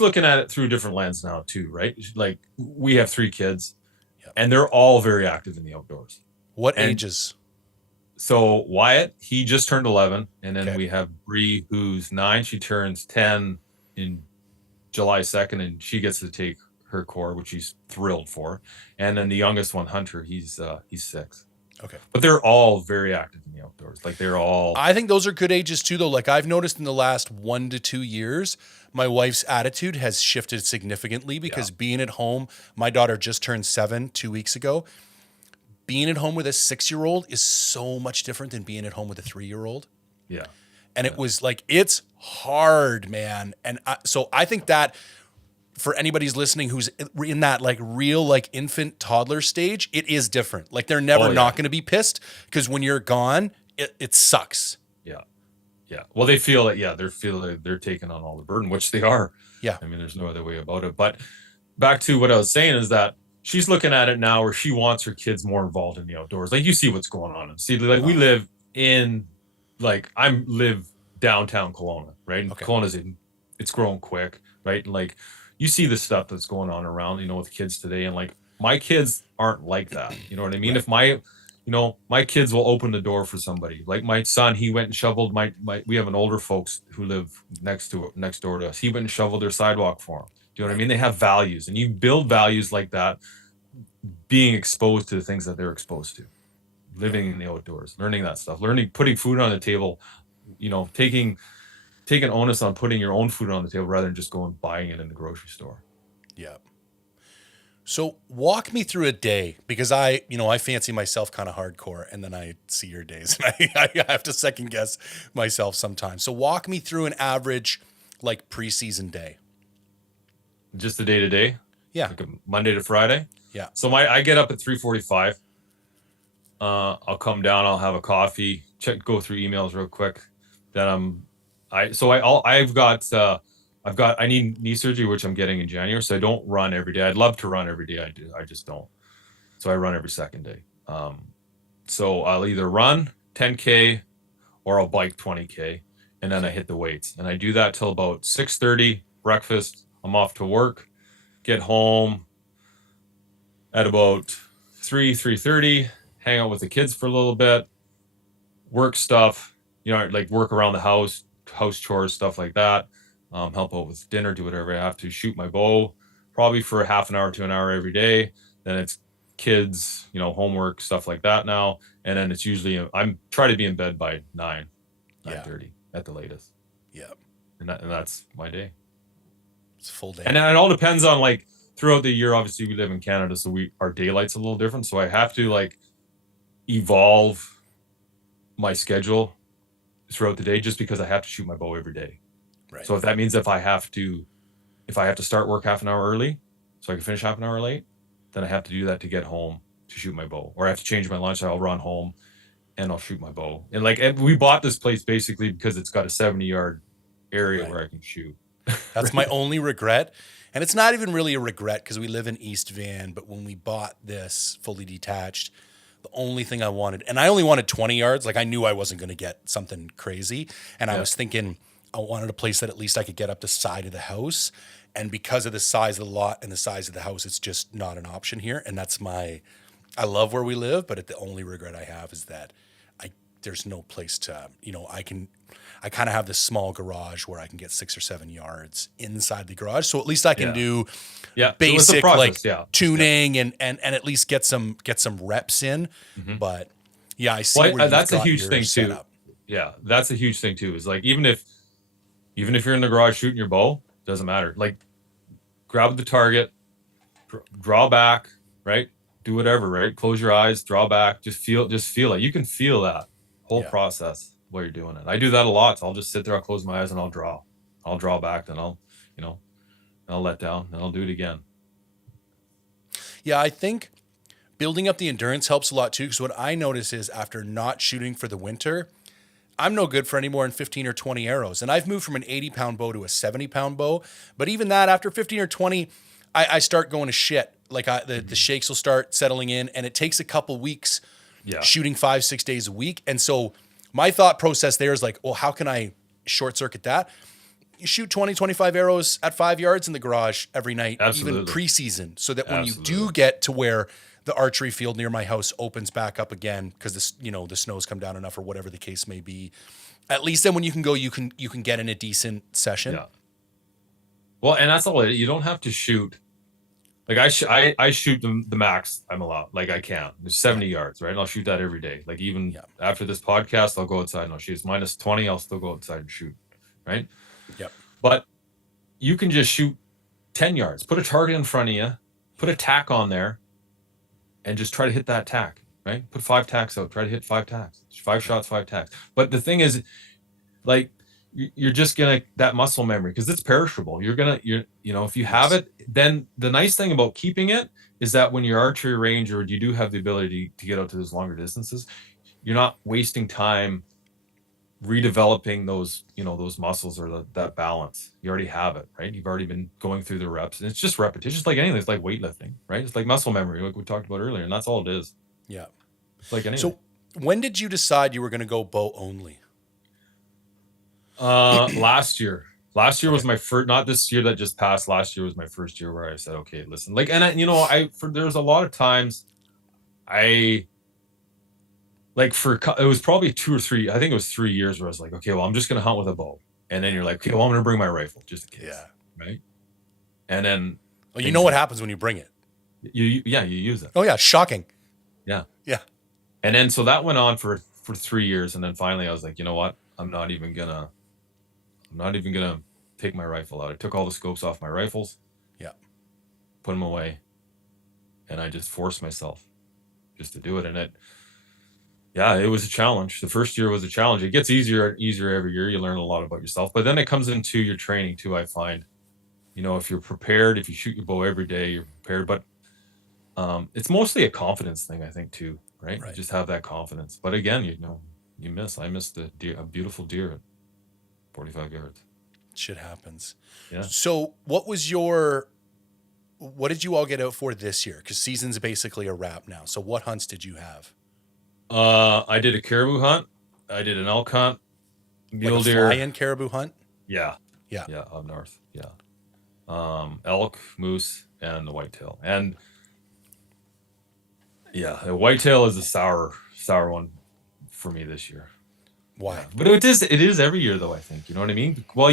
looking at it through a different lens now too, right? Like we have 3 kids, Yeah. and they're all very active in the outdoors. What And ages? so Wyatt, he just turned 11, and then Okay. we have Bree, who's 9. She turns 10 in July 2nd, and she gets to take her core, which she's thrilled for. And then the youngest one, Hunter, he's 6. Okay. But they're all very active in the outdoors. Like they're all, I think those are good ages too, though. Like I've noticed in the last 1 to 2 years, my wife's attitude has shifted significantly because being at home, my daughter just turned 7 2 weeks ago. Being at home with a 6-year-old is so much different than being at home with a 3-year-old. yeah, And it was like, it's hard, man. And so I think that for anybody's listening who's in that like real like infant toddler stage, it is different. Like they're never Oh, yeah. not going to be pissed because when you're gone, it sucks. yeah, yeah. Well, they feel that, they're taking on all the burden, which they are. Yeah. I mean, there's no other way about it. But back to what I was saying is that she's looking at it now where she wants her kids more involved in the outdoors. Like you see what's going on. And see, like we live in, like I live downtown Kelowna, right? And Okay. Kelowna's it's growing quick, right? And like you see the stuff that's going on around, with kids today. And like my kids aren't like that. You know what I mean? Right. If my kids will open the door for somebody. Like my son, he went and shoveled we have an older folks who live next door to us. He went and shoveled their sidewalk for him. Do you know what I mean? They have values, and you build values like that, being exposed to the things that they're exposed to, living in the outdoors, learning that stuff, putting food on the table, taking onus on putting your own food on the table rather than just going buying it in the grocery store. Yeah. So walk me through a day because I fancy myself kind of hardcore and then I see your days and I have to second guess myself sometimes. So walk me through an average like preseason day. Just the day to day, Yeah. like a Monday to Friday. Yeah. So I get up at 3:45. I'll come down. I'll have a coffee. Go through emails real quick. Then I need knee surgery, which I'm getting in January. So I don't run every day. I'd love to run every day. I just don't. So I run every second day. So I'll either run 10K or I'll bike 20K, and then I hit the weights. And I do that till about 6:30, breakfast. I'm off to work, get home at about 3:30, hang out with the kids for a little bit, work stuff, like work around the house chores, stuff like that. Help out with dinner, do whatever I have to, shoot my bow, probably for a half an hour to an hour every day. Then it's kids, homework, stuff like that now. And then it's usually, I'm try to be in bed by 9:30 at the latest. Yeah. And that's my day. It's a full day. And then it all depends on like throughout the year. Obviously we live in Canada, so our daylight's a little different. So I have to like evolve my schedule throughout the day just because I have to shoot my bow every day. Right. So if that means if I have to start work half an hour early so I can finish half an hour late, then I have to do that to get home to shoot my bow. Or I have to change my lunch. I'll run home and I'll shoot my bow. And we bought this place basically because it's got a 70-yard area Right. where I can shoot. That's my Right? only regret. And it's not even really a regret because we live in East Van, but when we bought this fully detached, the only thing I wanted, and I only wanted 20 yards, like I knew I wasn't going to get something crazy. And I Yeah. was thinking I wanted a place that at least I could get up the side of the house. And because of the size of the lot and the size of the house, it's just not an option here. And I love where we live, but the only regret I have is that I, there's no place to, I kind of have this small garage where I can get 6 or 7 yards inside the garage. So at least I can Yeah. do Yeah. It's a basic like process. Yeah. Yeah. tuning and at least get some reps in. Hmm. But yeah, I see Well, where you've that's a got huge your thing too. setup. Yeah. That's a huge thing too, is like, even if you're in the garage shooting your bow, doesn't matter. Like, grab the target, draw back, right? Do whatever, right? Close your eyes, draw back, just feel it. You can feel that whole Yeah. process while you're doing it. I do that a lot. So I'll just sit there, I'll close my eyes and I'll draw. I'll draw back, then you know, I'll let down, and I'll do it again. Yeah, I think building up the endurance helps a lot too. Because what I notice is after not shooting for the winter, I'm no good for any more than 15 or 20 arrows. And I've moved from an 80-pound bow to a 70-pound bow. But even that, after 15 or 20, I start going to shit. Like the shakes will start settling in, and it takes a couple weeks Yeah. shooting 5-6 days a week. And so my thought process there is like, well, how can I short circuit that? You shoot 20, 25 arrows at 5 yards in the garage every night, even Absolutely. preseason, so that when you do Absolutely. get to where the archery field near my house opens back up again because the snow's come down enough or whatever the case may be, at least then when you can go, you can get in a decent session. Yeah. Well, and that's all you don't have to shoot. Like I shoot the max I'm allowed. Like I can. It's Yeah, 70 yards, right? And I'll shoot that every day. Like even yeah, after this podcast, I'll go outside and I'll shoot. It's minus 20, I'll still go outside and shoot. Right. yep, But you can just shoot 10 yards, put a target in front of you, put a tack on there, and just try to hit that tack. Right. Put 5 tacks out, try to hit 5 tacks. 5 shots, 5 tacks. But the thing is, like, you're just gonna, that muscle memory, because it's perishable. If you have yes, it, then the nice thing about keeping it is that when you're archery range, or you do have the ability to get out to those longer distances, you're not wasting time redeveloping those muscles, or that balance. You already have it, right? You've already been going through the reps, and it's just repetition. It's like anything. It's like weightlifting, right? It's like muscle memory, like we talked about earlier, and that's all it is. yeah. It's like anything. So when did you decide you were going to go bow only? Last year Okay, was my first, not this year that just passed. Last year was my first year where I said, okay, listen, like, and there's a lot of times I it was probably 2 or 3, I think it was 3 years, where I was like, okay, well, I'm just going to hunt with a bow. And then you're like, okay, well, I'm going to bring my rifle just in case. yeah. Right. And then Well, you know things what happen. happens when you bring it. Yeah, you use it. Oh yeah, shocking. Yeah. Yeah, And then, so that went on for 3 years. And then finally I was like, you know what? I'm not even gonna take my rifle out. I took all the scopes off my rifles, yeah. put them away, and I just forced myself just to do it. And yeah, it was a challenge. The first year was a challenge. It gets easier every year. You learn a lot about yourself, but then it comes into your training too. I find, if you're prepared, if you shoot your bow every day, you're prepared. But it's mostly a confidence thing, I think, too. Right? You Right. just have that confidence. But again, you miss. I missed a beautiful deer at 45 yards. Shit happens. Yeah. So what did you all get out for this year? Because season's basically a wrap now. So what hunts did you have? I did a caribou hunt. I did an elk hunt, Like a mule deer. fly-in caribou hunt? Yeah. Yeah. Yeah. Up north. Yeah. Elk, moose, and the whitetail. And yeah, the whitetail is a sour one for me this year. Yeah. Why? But it is every year though, I think. You know what I mean? Well,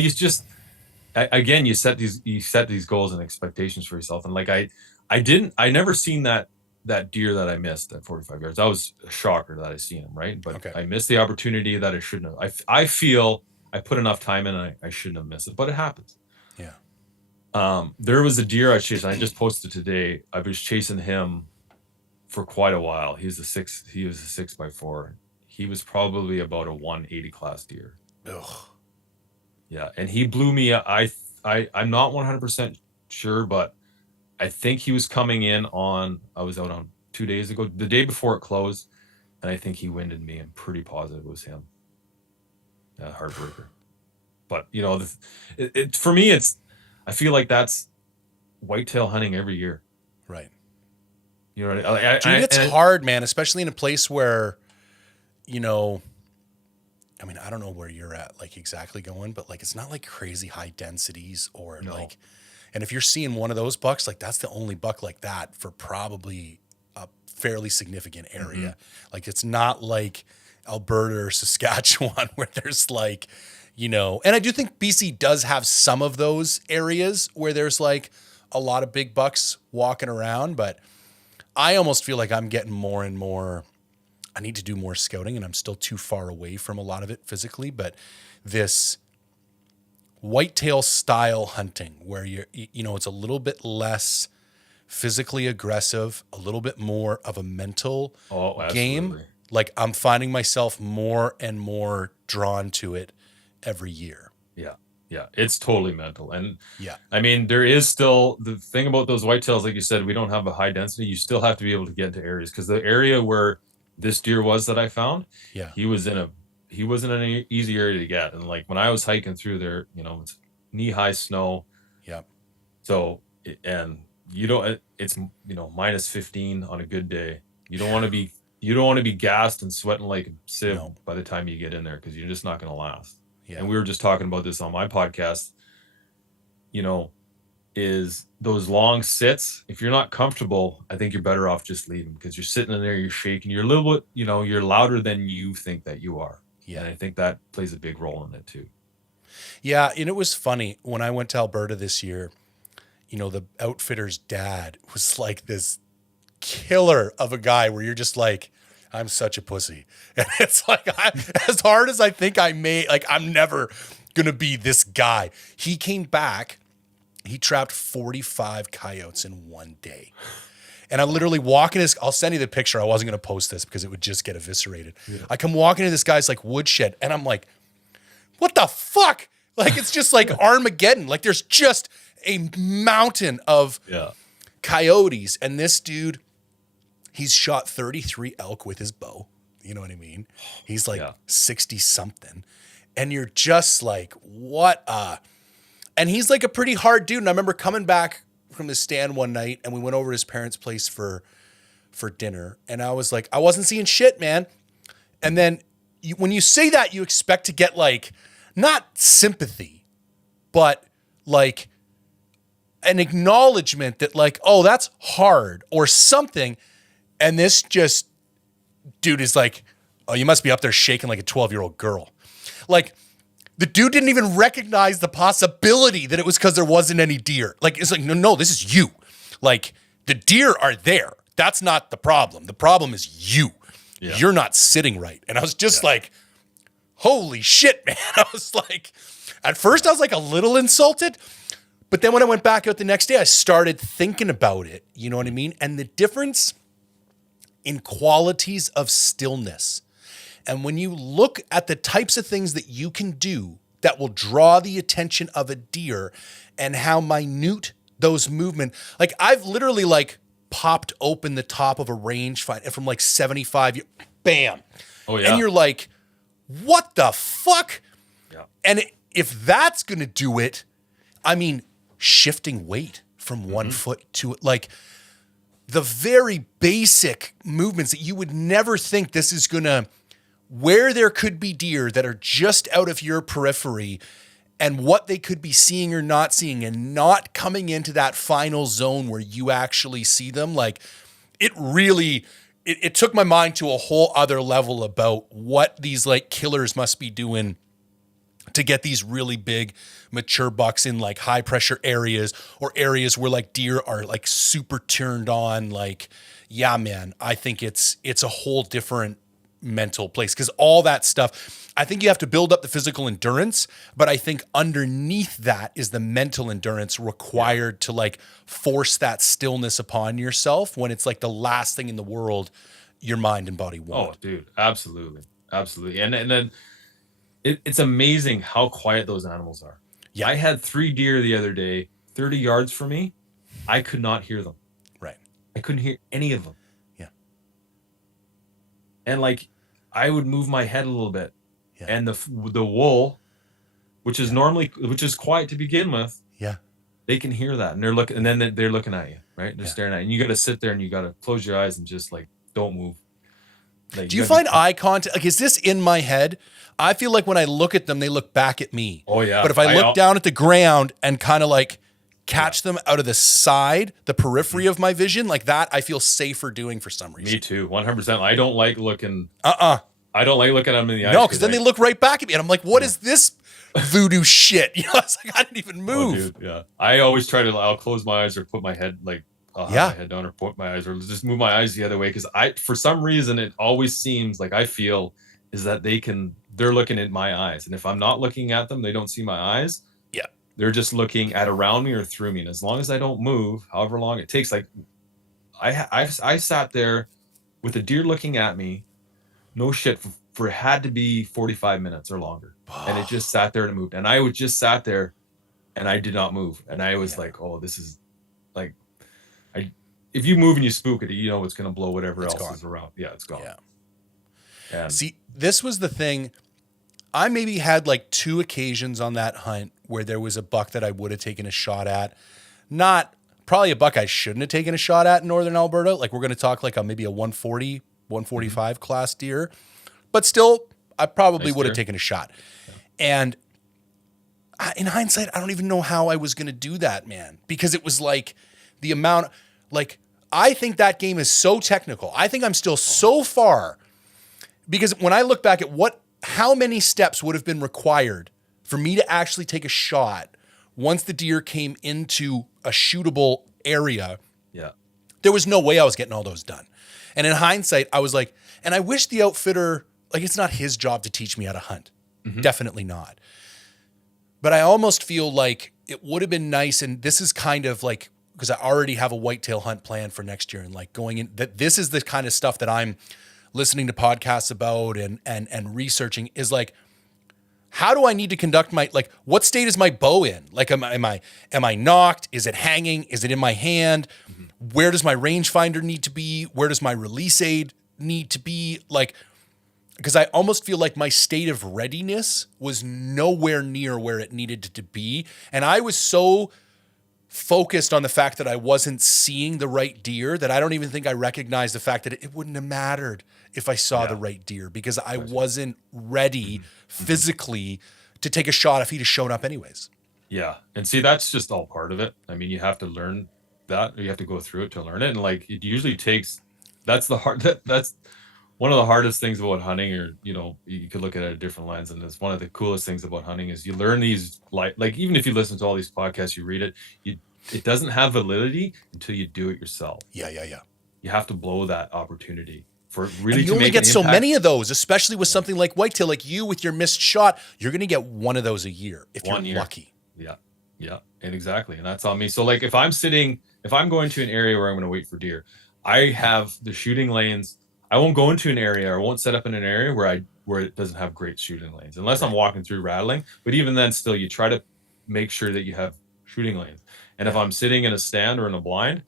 again, you set these goals and expectations for yourself. And like, I never seen that deer that I missed at 45 yards. That was a shocker that I seen him, right? But Okay. I missed the opportunity that I shouldn't have. I feel I put enough time in, and I shouldn't have missed it, but it happens. Yeah. There was a deer I chased. I just posted today. I was chasing him for quite a while. He was a 6x4. He was probably about a 180 class deer. Ugh. Yeah, and he blew me. I'm not 100% sure, but I think he was coming in on. I was out on 2 days ago, the day before it closed, and I think he winded me. I'm pretty positive it was him. Heartbreaker. But for me, I feel like that's whitetail hunting every year. Right. You know, Dude, it's and hard, man, especially in a place where, you know, I mean, I don't know where you're at, like exactly going, but like, it's not like crazy high densities or no, like, and if you're seeing one of those bucks, like that's the only buck like that for probably a fairly significant hmm area. Like, it's not like Alberta or Saskatchewan where there's like, you know, and I do think BC does have some of those areas where there's like a lot of big bucks walking around, but I almost feel like I'm getting more and more. I need to do more scouting and I'm still too far away from a lot of it physically, but this whitetail style hunting where it's a little bit less physically aggressive, a little bit more of a mental oh, game. absolutely. Like, I'm finding myself more and more drawn to it every year. Yeah. Yeah. It's totally mental. And Yeah. I mean, there is still the thing about those whitetails, like you said, we don't have a high density. You still have to be able to get into areas because the area where this deer was that I found, Yeah. he was in a he wasn't in an easy area to get. And like when I was hiking through there, it's knee-high snow. Yeah. So and you don't it's minus 15 on a good day. You don't want to be gassed and sweating like a sieve No. by the time you get in there because you're just not going to last. Yeah. And we were just talking about this on my podcast, you know, is those long sits. If you're not comfortable, I think you're better off just leaving because you're sitting in there, you're shaking, you're a little bit, you're louder than you think that you are. Yeah. And I think that plays a big role in it too. Yeah. And it was funny when I went to Alberta this year, the outfitter's dad was like this killer of a guy where you're just like, I'm such a pussy. And it's like, as hard as I think I may, like, I'm never going to be this guy. He came back, he trapped 45 coyotes in one day. And I literally walk in I'll send you the picture. I wasn't going to post this because it would just get eviscerated. Yeah. I come walking into this guy's like woodshed and I'm like, what the fuck? Like, it's just like Armageddon. Like, there's just a mountain of coyotes. And this dude, he's shot 33 elk with his bow. You know what I mean? He's like 60 something. And you're just like, what and he's like a pretty hard dude. And I remember coming back from his stand one night and we went over to his parents' place for dinner. And I was like, I wasn't seeing shit, man. And then when you say that, you expect to get like, not sympathy, but like an acknowledgement that like, oh, that's hard or something. And this dude is like, oh, you must be up there shaking like a 12-year-old girl. Like, the dude didn't even recognize the possibility that it was because there wasn't any deer. Like, it's like, no, this is you. Like, the deer are there. That's not the problem. The problem is you. Yeah. You're not sitting right. And I was just like, holy shit, man. I was like, at first I was like a little insulted. But then when I went back out the next day, I started thinking about it. You know what I mean? And the difference in qualities of stillness. And when you look at the types of things that you can do that will draw the attention of a deer and how minute those movement, like I've literally like popped open the top of a rangefinder from like 75, bam. Oh yeah. And you're like, what the fuck? Yeah. And if that's going to do it, I mean, shifting weight from 1 foot to like the very basic movements that you would never think this is going to, where there could be deer that are just out of your periphery and what they could be seeing or not seeing and not coming into that final zone where you actually see them. Like it really, it took my mind to a whole other level about what these like killers must be doing to get these really big mature bucks in like high pressure areas or areas where like deer are like super turned on. Like, yeah, man, I think it's a whole different mental place because all that stuff, I think you have to build up the physical endurance, but I think underneath that is the mental endurance required to like force that stillness upon yourself when it's like the last thing in the world your mind and body want. Oh, dude, absolutely. Absolutely. And then it's amazing how quiet those animals are. Yeah. I had 3 deer the other day, 30 yards from me. I could not hear them. Right. I couldn't hear any of them. Yeah. And like, I would move my head a little bit. Yeah. And the wool which is normally, which is quiet to begin with. Yeah. They can hear that, and they're looking, and then they're looking at you, right? They're Yeah. staring at you. And you got to sit there and you got to close your eyes and just like, don't move. Like, Do you you got to be find calm. eye contact? Like, is this in my head? I feel like when I look at them, they look back at me. Oh yeah. But if I look down at the ground and kind of like catch them out of the side, the periphery of my vision, like that, I feel safer doing for some reason. Me too. 100%. I don't like looking. I don't like looking at them in the eyes. No, because then they look right back at me, and I'm like, "What is this voodoo shit?" You know, it's like I didn't even move. Oh, dude, yeah. I always try to. I'll close my eyes or put my head like. I'll have my head down or put my eyes or just move my eyes the other way, because for some reason it always seems like I feel is that they're looking at my eyes, and if I'm not looking at them, they don't see my eyes. Yeah, they're just looking at around me or through me, and as long as I don't move, however long it takes, like I sat there with a deer looking at me, no shit, for had to be 45 minutes or longer, and it just sat there and it moved, and I would just sat there, and I did not move, and I was like, oh, this is like. If you move and you spook it, you know it's going to blow whatever else is around. Yeah, it's gone. Yeah. And see, this was the thing. I maybe had like 2 occasions on that hunt where there was a buck that I would have taken a shot at. Not probably a buck I shouldn't have taken a shot at in Northern Alberta. Like we're going to talk like maybe a 140, 145 class deer. But still, I probably would have taken a shot. Yeah. And in hindsight, I don't even know how I was going to do that, man. Because it was like the amount, like, I think that game is so technical. I think I'm still so far, because when I look back at how many steps would have been required for me to actually take a shot once the deer came into a shootable area. Yeah. There was no way I was getting all those done. And in hindsight, I was like, and I wish the outfitter, like, it's not his job to teach me how to hunt. Mm-hmm. Definitely not. But I almost feel like it would have been nice. And this is kind of like, because I already have a whitetail hunt planned for next year, and like going in, that this is the kind of stuff that I'm listening to podcasts about and researching, is like, how do I need to conduct my, like, what state is my bow in? Like, am I knocked? Is it hanging? Is it in my hand? Mm-hmm. Where does my rangefinder need to be? Where does my release aid need to be? Like, because I almost feel like my state of readiness was nowhere near where it needed to be. And I was so focused on the fact that I wasn't seeing the right deer that I don't even think I recognized the fact that it wouldn't have mattered if I saw the right deer, because I wasn't ready physically to take a shot if he'd have shown up anyways. Yeah. And see, that's just all part of it. I mean, you have to learn that, or you have to go through it to learn it. And like, it usually takes, that's one of the hardest things about hunting, or, you know, you could look at it at a different lens. And it's one of the coolest things about hunting is you learn these, like even if you listen to all these podcasts, you read it, it doesn't have validity until you do it yourself. Yeah. You have to blow that opportunity for it really and you to only make get an so impact. many of those, especially with something like whitetail, like you with your missed shot. You're going to get one of those a year if you're lucky. Yeah, and exactly. And that's on me. So like if I'm going to an area where I'm going to wait for deer, I have the shooting lanes. I won't go into an area, or won't set up in an area where it doesn't have great shooting lanes, unless I'm walking through rattling. But even then, still, you try to make sure that you have shooting lanes. And if I'm sitting in a stand or in a blind,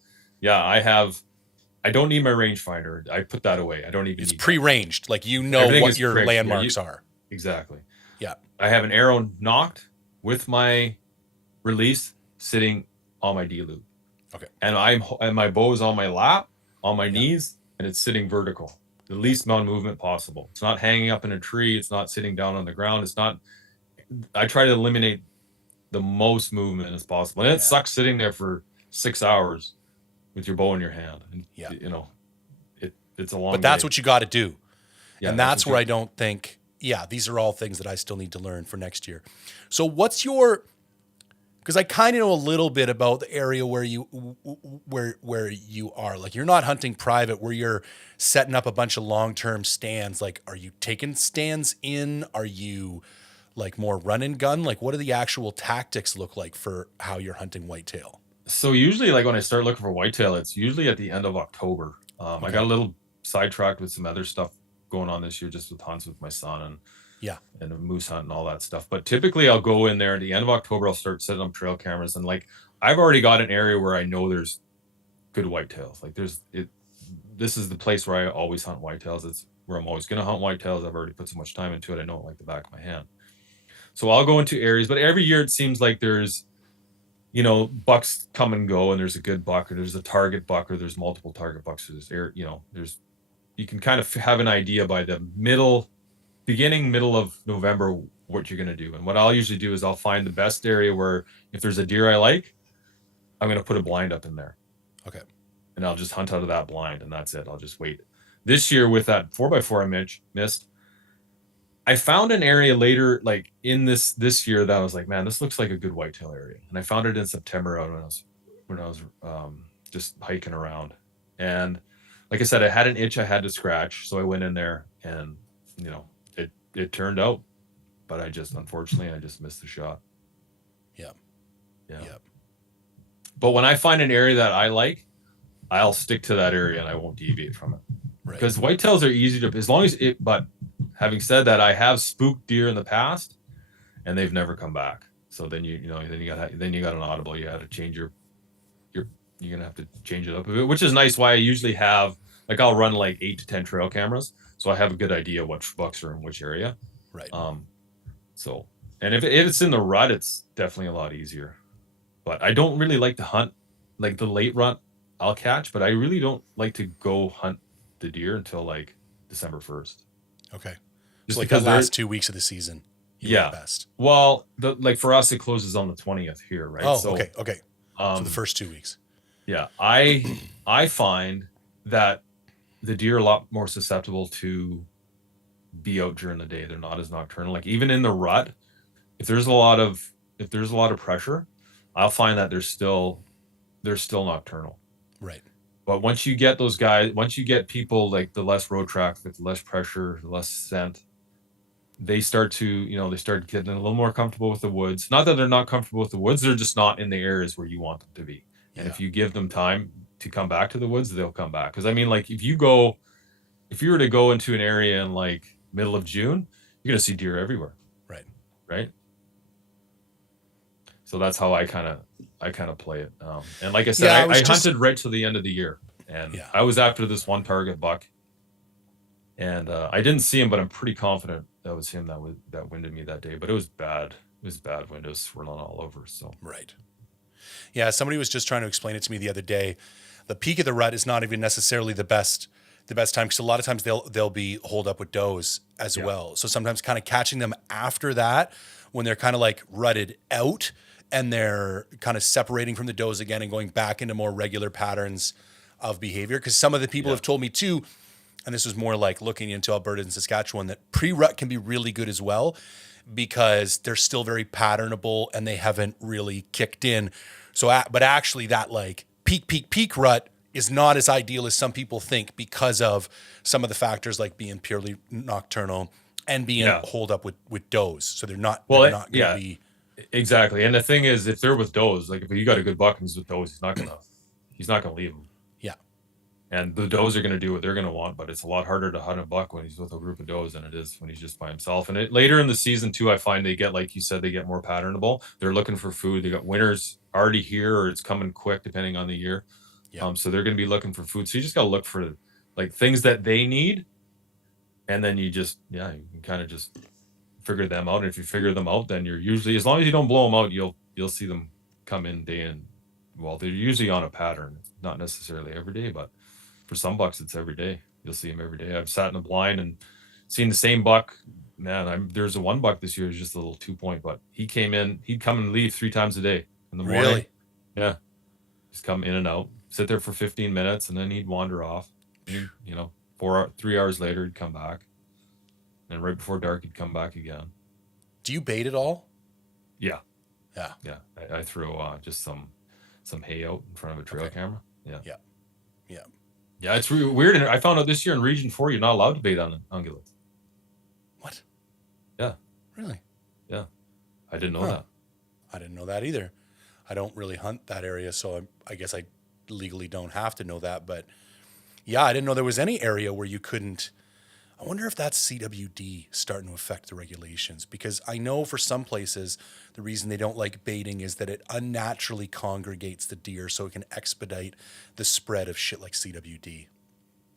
I don't need my rangefinder. I put that away. I don't even. It's pre-ranged, like what your landmarks are. Exactly. Yeah. I have an arrow nocked with my release sitting on my D-loop. Okay. And my bow is on my lap, on my knees, and it's sitting vertical. The least amount of movement possible. It's not hanging up in a tree. It's not sitting down on the ground. I try to eliminate the most movement as possible. And it sucks sitting there for 6 hours with your bow in your hand. And, you know, it's a long But that's day. what you got to do. Yeah, and that's where I don't think, these are all things that I still need to learn for next year. So because I kind of know a little bit about the area where you are. Like, you're not hunting private where you're setting up a bunch of long-term stands. Like, are you taking stands in? Are you like more run and gun? Like, what do the actual tactics look like for how you're hunting whitetail? So usually, like when I start looking for whitetail, it's usually at the end of October. I got a little sidetracked with some other stuff going on this year, just with hunts with my son and a moose hunt and all that stuff. But typically I'll go in there at the end of October. I'll start setting up trail cameras, and like I've already got an area where I know there's good whitetails. Like this is the place where I always hunt whitetails. It's where I'm always going to hunt whitetails. I've already put so much time into it. I know it like the back of my hand. So I'll go into areas, but every year it seems like there's, bucks come and go, and there's a good buck, or there's a target buck, or there's multiple target bucks. Or you can kind of have an idea by the middle of November what you're going to do. And what I'll usually do is I'll find the best area where if there's a deer I like, I'm going to put a blind up in there. Okay. And I'll just hunt out of that blind, and that's it. I'll just wait. This year with that 4x4 I missed, I found an area later, like in this year, that I was like, man, this looks like a good whitetail area. And I found it in September out when I was just hiking around. And like I said, I had an itch I had to scratch, so I went in there, and it turned out, but unfortunately I just missed the shot. Yep. Yeah. Yep. But when I find an area that I like, I'll stick to that area and I won't deviate from it. Right. Because whitetails are easy to, as long as it, but having said that, I have spooked deer in the past and they've never come back. So then you got an audible. You had to change you're going to have to change it up a bit, which is nice. Why I usually have, like, I'll run like 8 to 10 trail cameras. So I have a good idea what bucks are in which area. Right. So, and if it's in the rut, it's definitely a lot easier. But I don't really like to hunt, like the late rut I'll catch, but I really don't like to go hunt the deer until like December 1st. Okay. Just so like because the last 2 weeks of the season. Yeah. Best. Well, like for us, it closes on the 20th here, right? Oh, so, okay. Okay. So the first 2 weeks. Yeah. I find that the deer are a lot more susceptible to be out during the day. They're not as nocturnal. Like even in the rut, if there's a lot of pressure, I'll find that they're still nocturnal. Right. But once you get those guys, once you get people like the less road traffic, the less pressure, the less scent, they start getting a little more comfortable with the woods. Not that they're not comfortable with the woods, they're just not in the areas where you want them to be. And if you give them time to come back to the woods, they'll come back. Because I mean, like if you were to go into an area in like middle of June, you're gonna see deer everywhere. Right. So that's how I kind of play it. And like I said, I hunted right to the end of the year, and I was after this one target buck, and I didn't see him, but I'm pretty confident that was him that winded me that day. But it was bad. It was bad wind. It was swirling all over. So right. Yeah, somebody was just trying to explain it to me the other day. The peak of the rut is not even necessarily the best time, because a lot of times they'll be holed up with does as well. So sometimes kind of catching them after that, when they're kind of like rutted out and they're kind of separating from the does again and going back into more regular patterns of behavior. Because some of the people have told me too, and this was more like looking into Alberta and Saskatchewan, that pre-rut can be really good as well, because they're still very patternable and they haven't really kicked in. So, but actually that like peak rut is not as ideal as some people think, because of some of the factors like being purely nocturnal and being holed up with does. So they're not going to be. Exactly. And the thing is, if they're with does, like if you got a good buck and he's with does, he's not gonna leave them. Yeah. And the does are gonna do what they're gonna want, but it's a lot harder to hunt a buck when he's with a group of does than it is when he's just by himself. And later in the season too, I find they get, like you said, they get more patternable. They're looking for food. They got winter's already here, or it's coming quick depending on the year. Yeah. So they're gonna be looking for food. So you just gotta look for like things that they need, and then you can kind of just figure them out. And if you figure them out, then you're usually, as long as you don't blow them out, you'll see them come in day in. Well, they're usually on a pattern. It's not necessarily every day, but for some bucks, it's every day. You'll see them every day. I've sat in a blind and seen the same buck. Man, there's a one buck this year who's just a little 2-point, but he'd come and leave 3 times a day in the morning. Really? Yeah. Just come in and out, sit there for 15 minutes, and then he'd wander off. 3 hours later, he'd come back. And right before dark, he'd come back again. Do you bait at all? Yeah. Yeah. Yeah. I throw just some hay out in front of a trail camera. Yeah. Yeah. Yeah. Yeah. It's really weird. And I found out this year in Region 4, you're not allowed to bait on ungulates. What? Yeah. Really? Yeah. I didn't know that. I didn't know that either. I don't really hunt that area, so I guess I legally don't have to know that. But yeah, I didn't know there was any area where you couldn't. I wonder if that's CWD starting to affect the regulations, because I know for some places, the reason they don't like baiting is that it unnaturally congregates the deer, so it can expedite the spread of shit like CWD.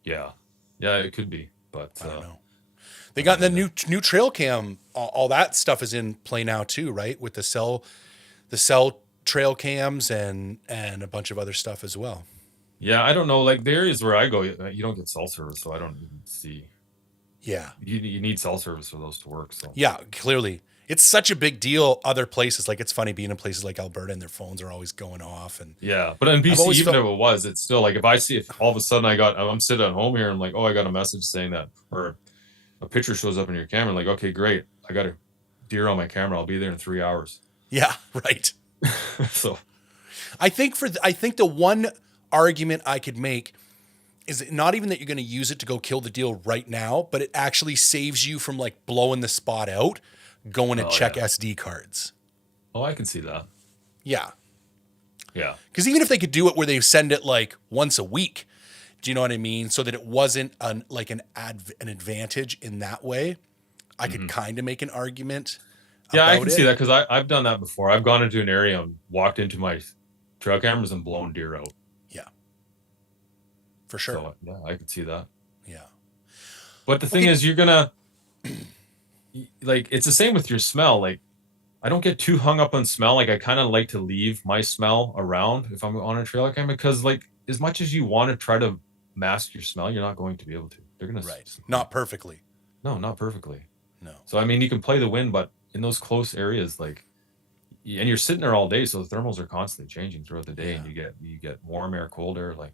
Yeah. Yeah, it could be, but I don't know. They got the new trail cam. All that stuff is in play now too, right? With the cell trail cams and a bunch of other stuff as well. Yeah, I don't know. Like the areas where I go, you don't get cell service, so I don't even see. Yeah. You need cell service for those to work. So Yeah, clearly. It's such a big deal other places. Like it's funny being in places like Alberta and their phones are always going off. And yeah, but in I've BC, always even felt if it was, it's still like if all of a sudden I'm sitting at home here and I'm like, oh, I got a message saying that, or a picture shows up in your camera, like, okay, great, I got a deer on my camera, I'll be there in 3 hours. yeah, right. So I think the one argument I could make is not even that you're going to use it to go kill the deal right now, but it actually saves you from like blowing the spot out, going to check yeah. SD cards. Oh, I can see that. Yeah. Yeah. Because even if they could do it where they send it like once a week, do you know what I mean? So that it wasn't an advantage in that way, I could kind of make an argument. Yeah, I can see that because I've done that before. I've gone into an area and walked into my trail cameras and blown deer out. Yeah. For sure. So, yeah, I could see that. Yeah. But the thing is, you're gonna like it's the same with your smell. Like I don't get too hung up on smell. Like I kind of like to leave my smell around if I'm on a trail cam because like as much as you want to try to mask your smell, you're not going to be able to. They're gonna not perfectly. No, not perfectly. No. So I mean, you can play the wind, but in those close areas, like, and you're sitting there all day, so the thermals are constantly changing throughout the day, and you get warm air, cold air, like.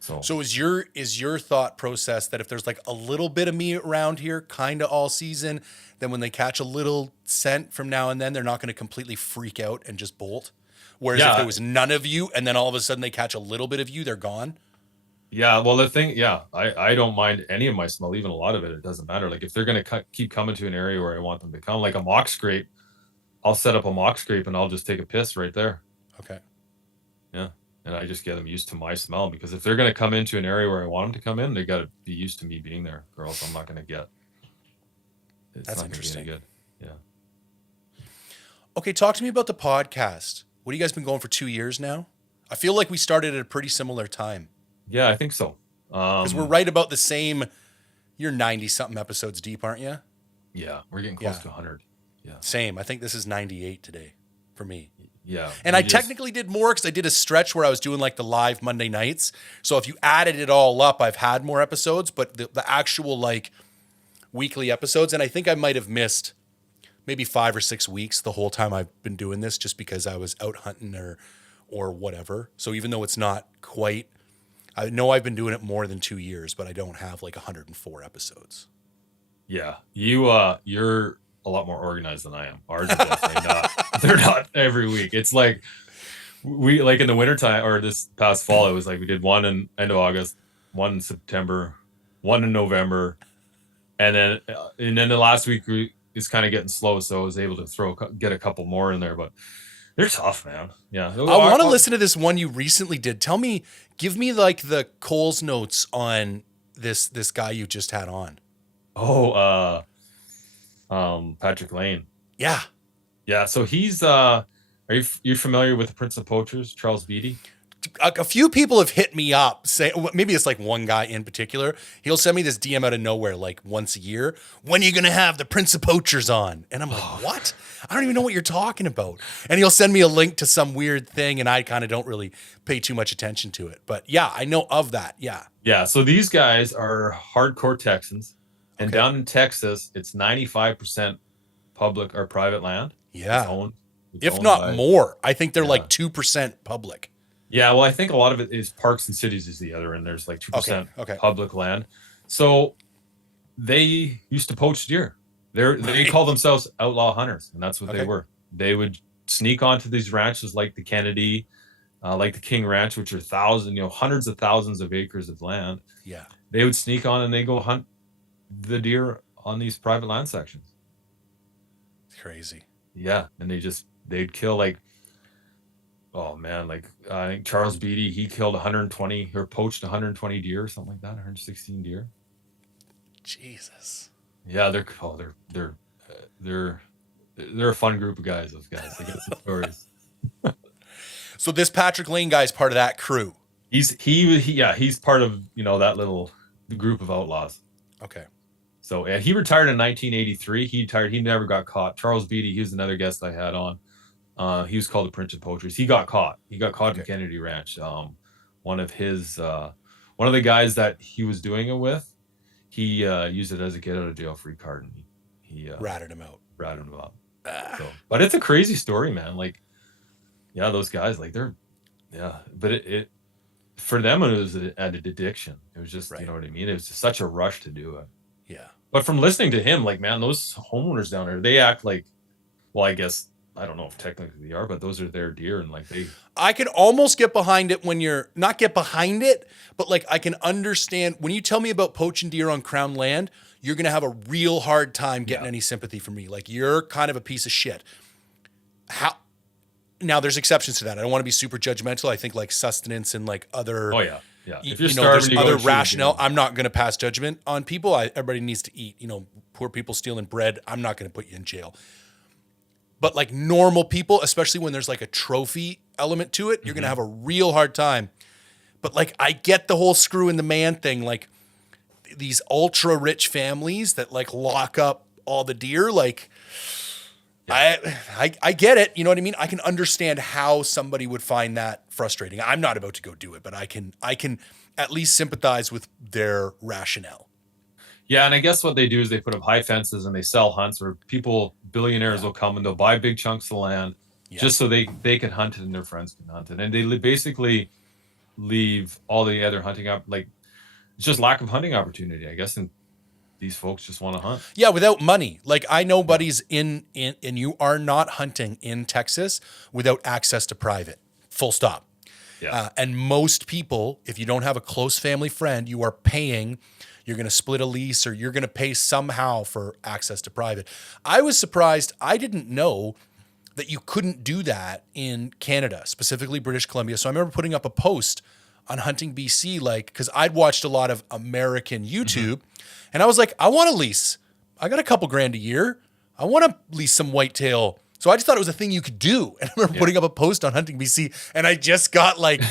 So is your thought process that if there's like a little bit of me around here, kind of all season, then when they catch a little scent from now and then, they're not going to completely freak out and just bolt? Whereas if there was none of you, and then all of a sudden they catch a little bit of you, they're gone. Yeah, well, I don't mind any of my smell, even a lot of it. It doesn't matter. Like if they're gonna keep coming to an area where I want them to come, like a mock scrape, I'll set up a mock scrape and I'll just take a piss right there. Okay. Yeah, and I just get them used to my smell because if they're gonna come into an area where I want them to come in, they got to be used to me being there, or else I'm not gonna get. That's interesting. Good. Yeah. Okay, talk to me about the podcast. What have you guys been going for 2 years now? I feel like we started at a pretty similar time. Yeah, I think so. Because we're right about the same. You're 90 something episodes deep, aren't you? Yeah, we're getting close to 100. Yeah. Same. I think this is 98 today for me. Yeah. And I technically did more because I did a stretch where I was doing like the live Monday nights. So if you added it all up, I've had more episodes, but the actual like weekly episodes, and I think I might have missed maybe 5 or 6 weeks the whole time I've been doing this just because I was out hunting or whatever. So even though it's not quite, I know I've been doing it more than 2 years, but I don't have like 104 episodes. Yeah. You're a lot more organized than I am. Ours are definitely not. They're not every week. It's like we like in the wintertime or this past fall, it was like we did one in end of August, one in September, one in November, and then the last week is kind of getting slow, so I was able to get a couple more in there, but they're tough, man. Yeah. I want to listen to this one you recently did. Give me like the Cole's notes on this guy you just had on. Oh, Patrick Lane. Yeah. Yeah. So he's are you familiar with the Prince of Poachers, Charles Beatty? A few people have hit me up saying, maybe it's like one guy in particular. He'll send me this DM out of nowhere like once a year. When are you going to have the Prince of Poachers on? And I'm like, what? I don't even know what you're talking about. And he'll send me a link to some weird thing, and I kind of don't really pay too much attention to it. But yeah, I know of that. Yeah. Yeah. So these guys are hardcore Texans. And down in Texas, it's 95% public or private land. Yeah. If not more. I think they're like 2% public. Yeah, well, I think a lot of it is parks and cities is the other, and there's like 2% public land. So they used to poach deer. They call themselves outlaw hunters, and that's what they were. They would sneak onto these ranches like the Kennedy, like the King Ranch, which are hundreds of thousands of acres of land. Yeah. They would sneak on and they go hunt the deer on these private land sections. It's crazy. Yeah, and they'd kill like, oh man, like I think Charles Beatty, he killed 120 or poached 120 deer or something like that, 116 deer. Jesus. Yeah, they're a fun group of guys. Those guys, they got some stories. So this Patrick Lane guy is part of that crew. He's part of that little group of outlaws. Okay. So and he retired in 1983. He retired. He never got caught. Charles Beatty, he was another guest I had on. He was called the Prince of Poachers. He got caught. He got caught in Okay. Kennedy Ranch. One of his one of the guys that he was doing it with, he used it as a get out of jail free card, and he Ratted him out. ratted him up. Ah, So, but it's a crazy story, man. Like, yeah, those guys, like they're, yeah, but it for them it was an addiction. It was just, you right. know what I mean. It was just such a rush to do it. Yeah. But from listening to him, like, man, those homeowners down there, they act like, well, I guess I don't know if technically they are, but those are their deer, and like they, I can almost get behind it when you're not get behind it, but like I can understand when you tell me about poaching deer on crown land, you're going to have a real hard time getting any sympathy from me. Like you're kind of a piece of shit. How now there's exceptions to that. I don't want to be super judgmental. I think like sustenance and like other oh yeah, yeah. If you're you know, there's starving, you other go shoot a rationale. deer. I'm not going to pass judgment on people. Everybody needs to eat. You know, poor people stealing bread. I'm not going to put you in jail. But like normal people, especially when there's like a trophy element to it, you're going to have a real hard time. But like, I get the whole screw in the man thing. Like these ultra rich families that like lock up all the deer. Like I get it. You know what I mean? I can understand how somebody would find that frustrating. I'm not about to go do it, but I can at least sympathize with their rationale. Yeah, and I guess what they do is they put up high fences and they sell hunts, where people, billionaires, will come and they'll buy big chunks of land just so they can hunt it and their friends can hunt it, and they basically leave all the other hunting up. Like it's just lack of hunting opportunity, I guess, and these folks just want to hunt. Yeah, without money. Like I know buddies in and you are not hunting in Texas without access to private. Full stop. Yeah, And most people, if you don't have a close family friend, you are paying, you're going to split a lease or you're going to pay somehow for access to private. I was surprised. I didn't know that you couldn't do that in Canada, specifically British Columbia. So I remember putting up a post on Hunting BC, like, because I'd watched a lot of American YouTube and I was like, I want to lease. I got a couple grand a year. I want to lease some whitetail. So I just thought it was a thing you could do. And I remember putting up a post on Hunting BC and I just got like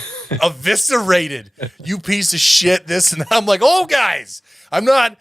eviscerated. You piece of shit, this and that. I'm like, oh guys, I'm not,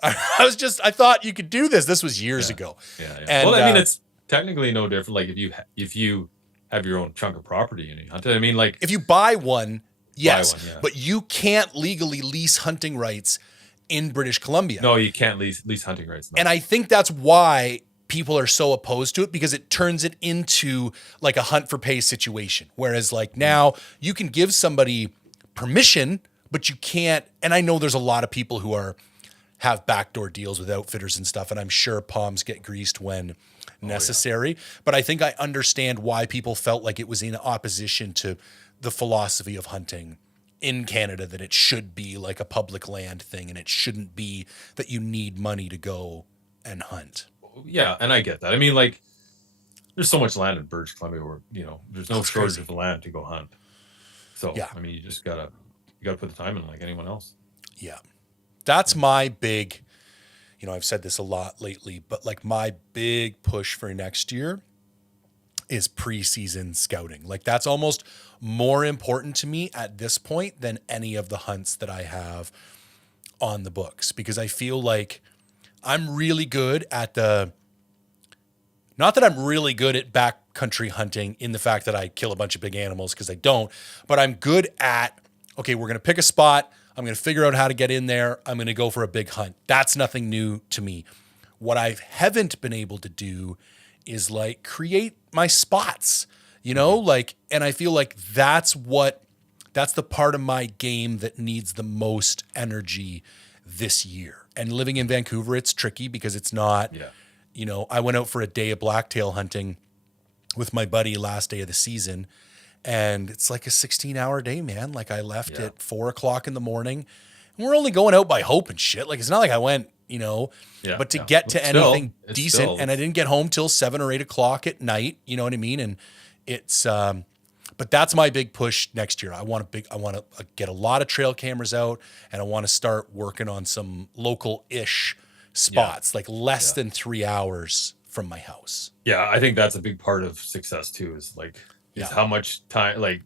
I thought you could do this. This was years ago. yeah. And, Well, I mean, it's technically no different. Like if you have your own chunk of property and you hunt it, I mean, like if you buy one, yes, yeah. but you can't legally lease hunting rights in British Columbia. no, you can't lease hunting rights. No. And I think that's why people are so opposed to it, because it turns it into like a hunt for pay situation. Whereas like now you can give somebody permission, but you can't. And I know there's a lot of people who have backdoor deals with outfitters and stuff. And I'm sure palms get greased when necessary. But I think I understand why people felt like it was in opposition to the philosophy of hunting in Canada, that it should be like a public land thing and it shouldn't be that you need money to go and hunt. Yeah, and I get that. I mean, like, there's so much land in British Columbia where, you know, there's no shortage of land to go hunt. So Yeah. I mean, you gotta put the time in like anyone else. Yeah. That's my big, you know, I've said this a lot lately, but like my big push for next year is preseason scouting. Like that's almost more important to me at this point than any of the hunts that I have on the books, because I feel like I'm really good at not that I'm really good at backcountry hunting in the fact that I kill a bunch of big animals, because I don't, but I'm good at, okay, we're going to pick a spot. I'm going to figure out how to get in there. I'm going to go for a big hunt. That's nothing new to me. What I haven't been able to do is like create my spots, you know, like, and I feel like that's the part of my game that needs the most energy this year. And living in Vancouver, it's tricky because it's not, you know, I went out for a day of blacktail hunting with my buddy last day of the season, and it's like a 16-hour day, man. Like I left at 4:00 in the morning, and we're only going out by hope and shit. Like it's not like I went, you know, but to get to anything decent, and I didn't get home till 7 or 8 o'clock at night. You know what I mean? And it's, but that's my big push next year. I want to get a lot of trail cameras out, and I want to start working on some local-ish spots, like less than 3 hours from my house. Yeah, I think that's a big part of success too, is like how much time, like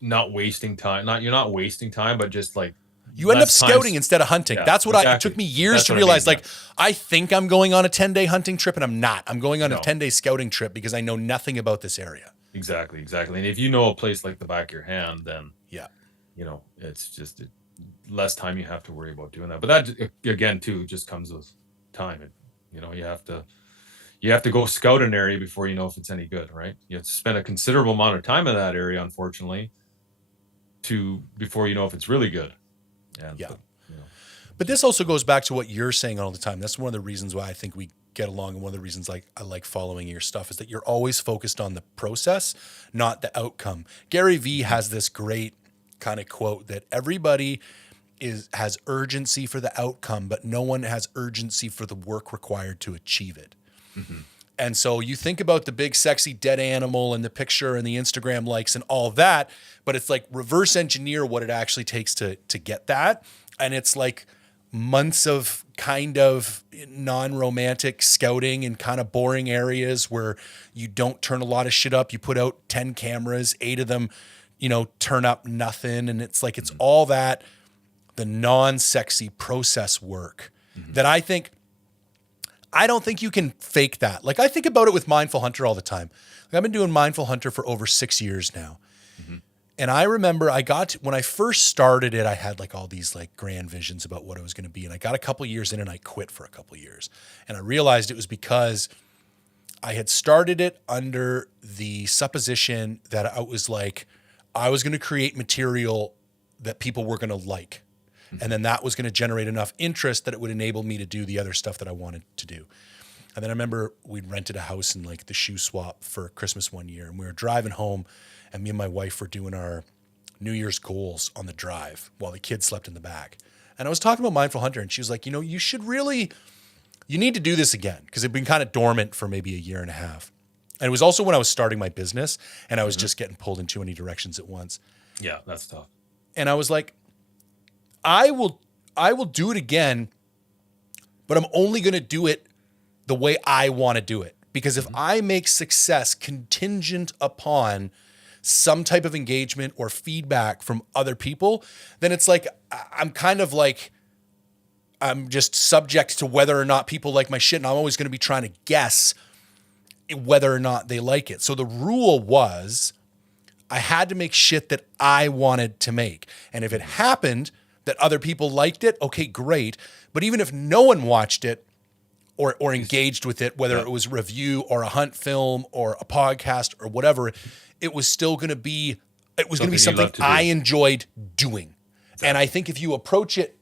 not wasting time. You're not wasting time, but just like You end up less time. scouting instead of hunting. Yeah, That's what it exactly. took me years That's to what I realize. mean, Like, I think I'm going on a 10-day hunting trip and I'm not. I'm going on a no. 10-day scouting trip because I know nothing about this area. Exactly, exactly. And if you know a place like the back of your hand, then Yeah. it's just less time you have to worry about doing that. But that again too just comes with time. You have to go scout an area before you know if it's any good, right? You have to spend a considerable amount of time in that area, unfortunately, before you know if it's really good. And Yeah. you know, But this also goes back to what you're saying all the time. That's one of the reasons why I think we get along, and one of the reasons I like following your stuff is that you're always focused on the process, not the outcome. Gary Vee has this great kind of quote that everybody has urgency for the outcome, but no one has urgency for the work required to achieve it. mm-hmm. And so you think about the big sexy dead animal and the picture and the Instagram likes and all that, but it's like reverse engineer what it actually takes to get that. And it's like months of kind of non-romantic scouting in kind of boring areas where you don't turn a lot of shit up. You put out 10 cameras, 8 of them, turn up nothing. And it's like, it's all that, the non-sexy process work that I don't think you can fake that. Like, I think about it with Mindful Hunter all the time. Like, I've been doing Mindful Hunter for over 6 years now. Mm-hmm. And I remember when I first started it, I had like all these like grand visions about what it was going to be. And I got a couple years in and I quit for a couple years. And I realized it was because I had started it under the supposition that I was going to create material that people were going to like. And then that was going to generate enough interest that it would enable me to do the other stuff that I wanted to do. And then I remember we'd rented a house in like the shoe swap for Christmas one year. And we were driving home and me and my wife were doing our New Year's goals on the drive while the kids slept in the back. And I was talking about Mindful Hunter and she was like, you need to do this again because it'd been kind of dormant for maybe a year and a half. And it was also when I was starting my business and I was just getting pulled in too many directions at once. Yeah, that's tough. And I was like, I will do it again, but I'm only going to do it the way I want to do it. Because if I make success contingent upon some type of engagement or feedback from other people, then it's like, I'm kind of like, I'm just subject to whether or not people like my shit. And I'm always going to be trying to guess whether or not they like it. So the rule was I had to make shit that I wanted to make. And if it happened that other people liked it, okay, great. But even if no one watched it or engaged with it, whether it was a review or a hunt film or a podcast or whatever, it was still going to be, something I enjoyed doing. Exactly. And I think if you approach it,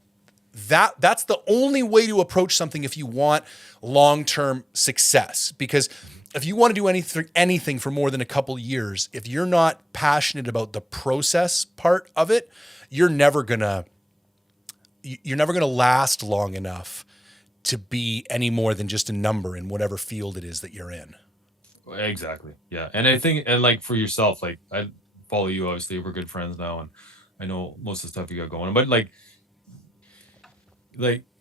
that's the only way to approach something if you want long-term success. Because if you want to do anything for more than a couple years, if you're not passionate about the process part of it, you're never gonna last long enough to be any more than just a number in whatever field it is that you're in. Exactly. Yeah. And I think, and like for yourself, like I follow you, obviously we're good friends now. And I know most of the stuff you got going on, but like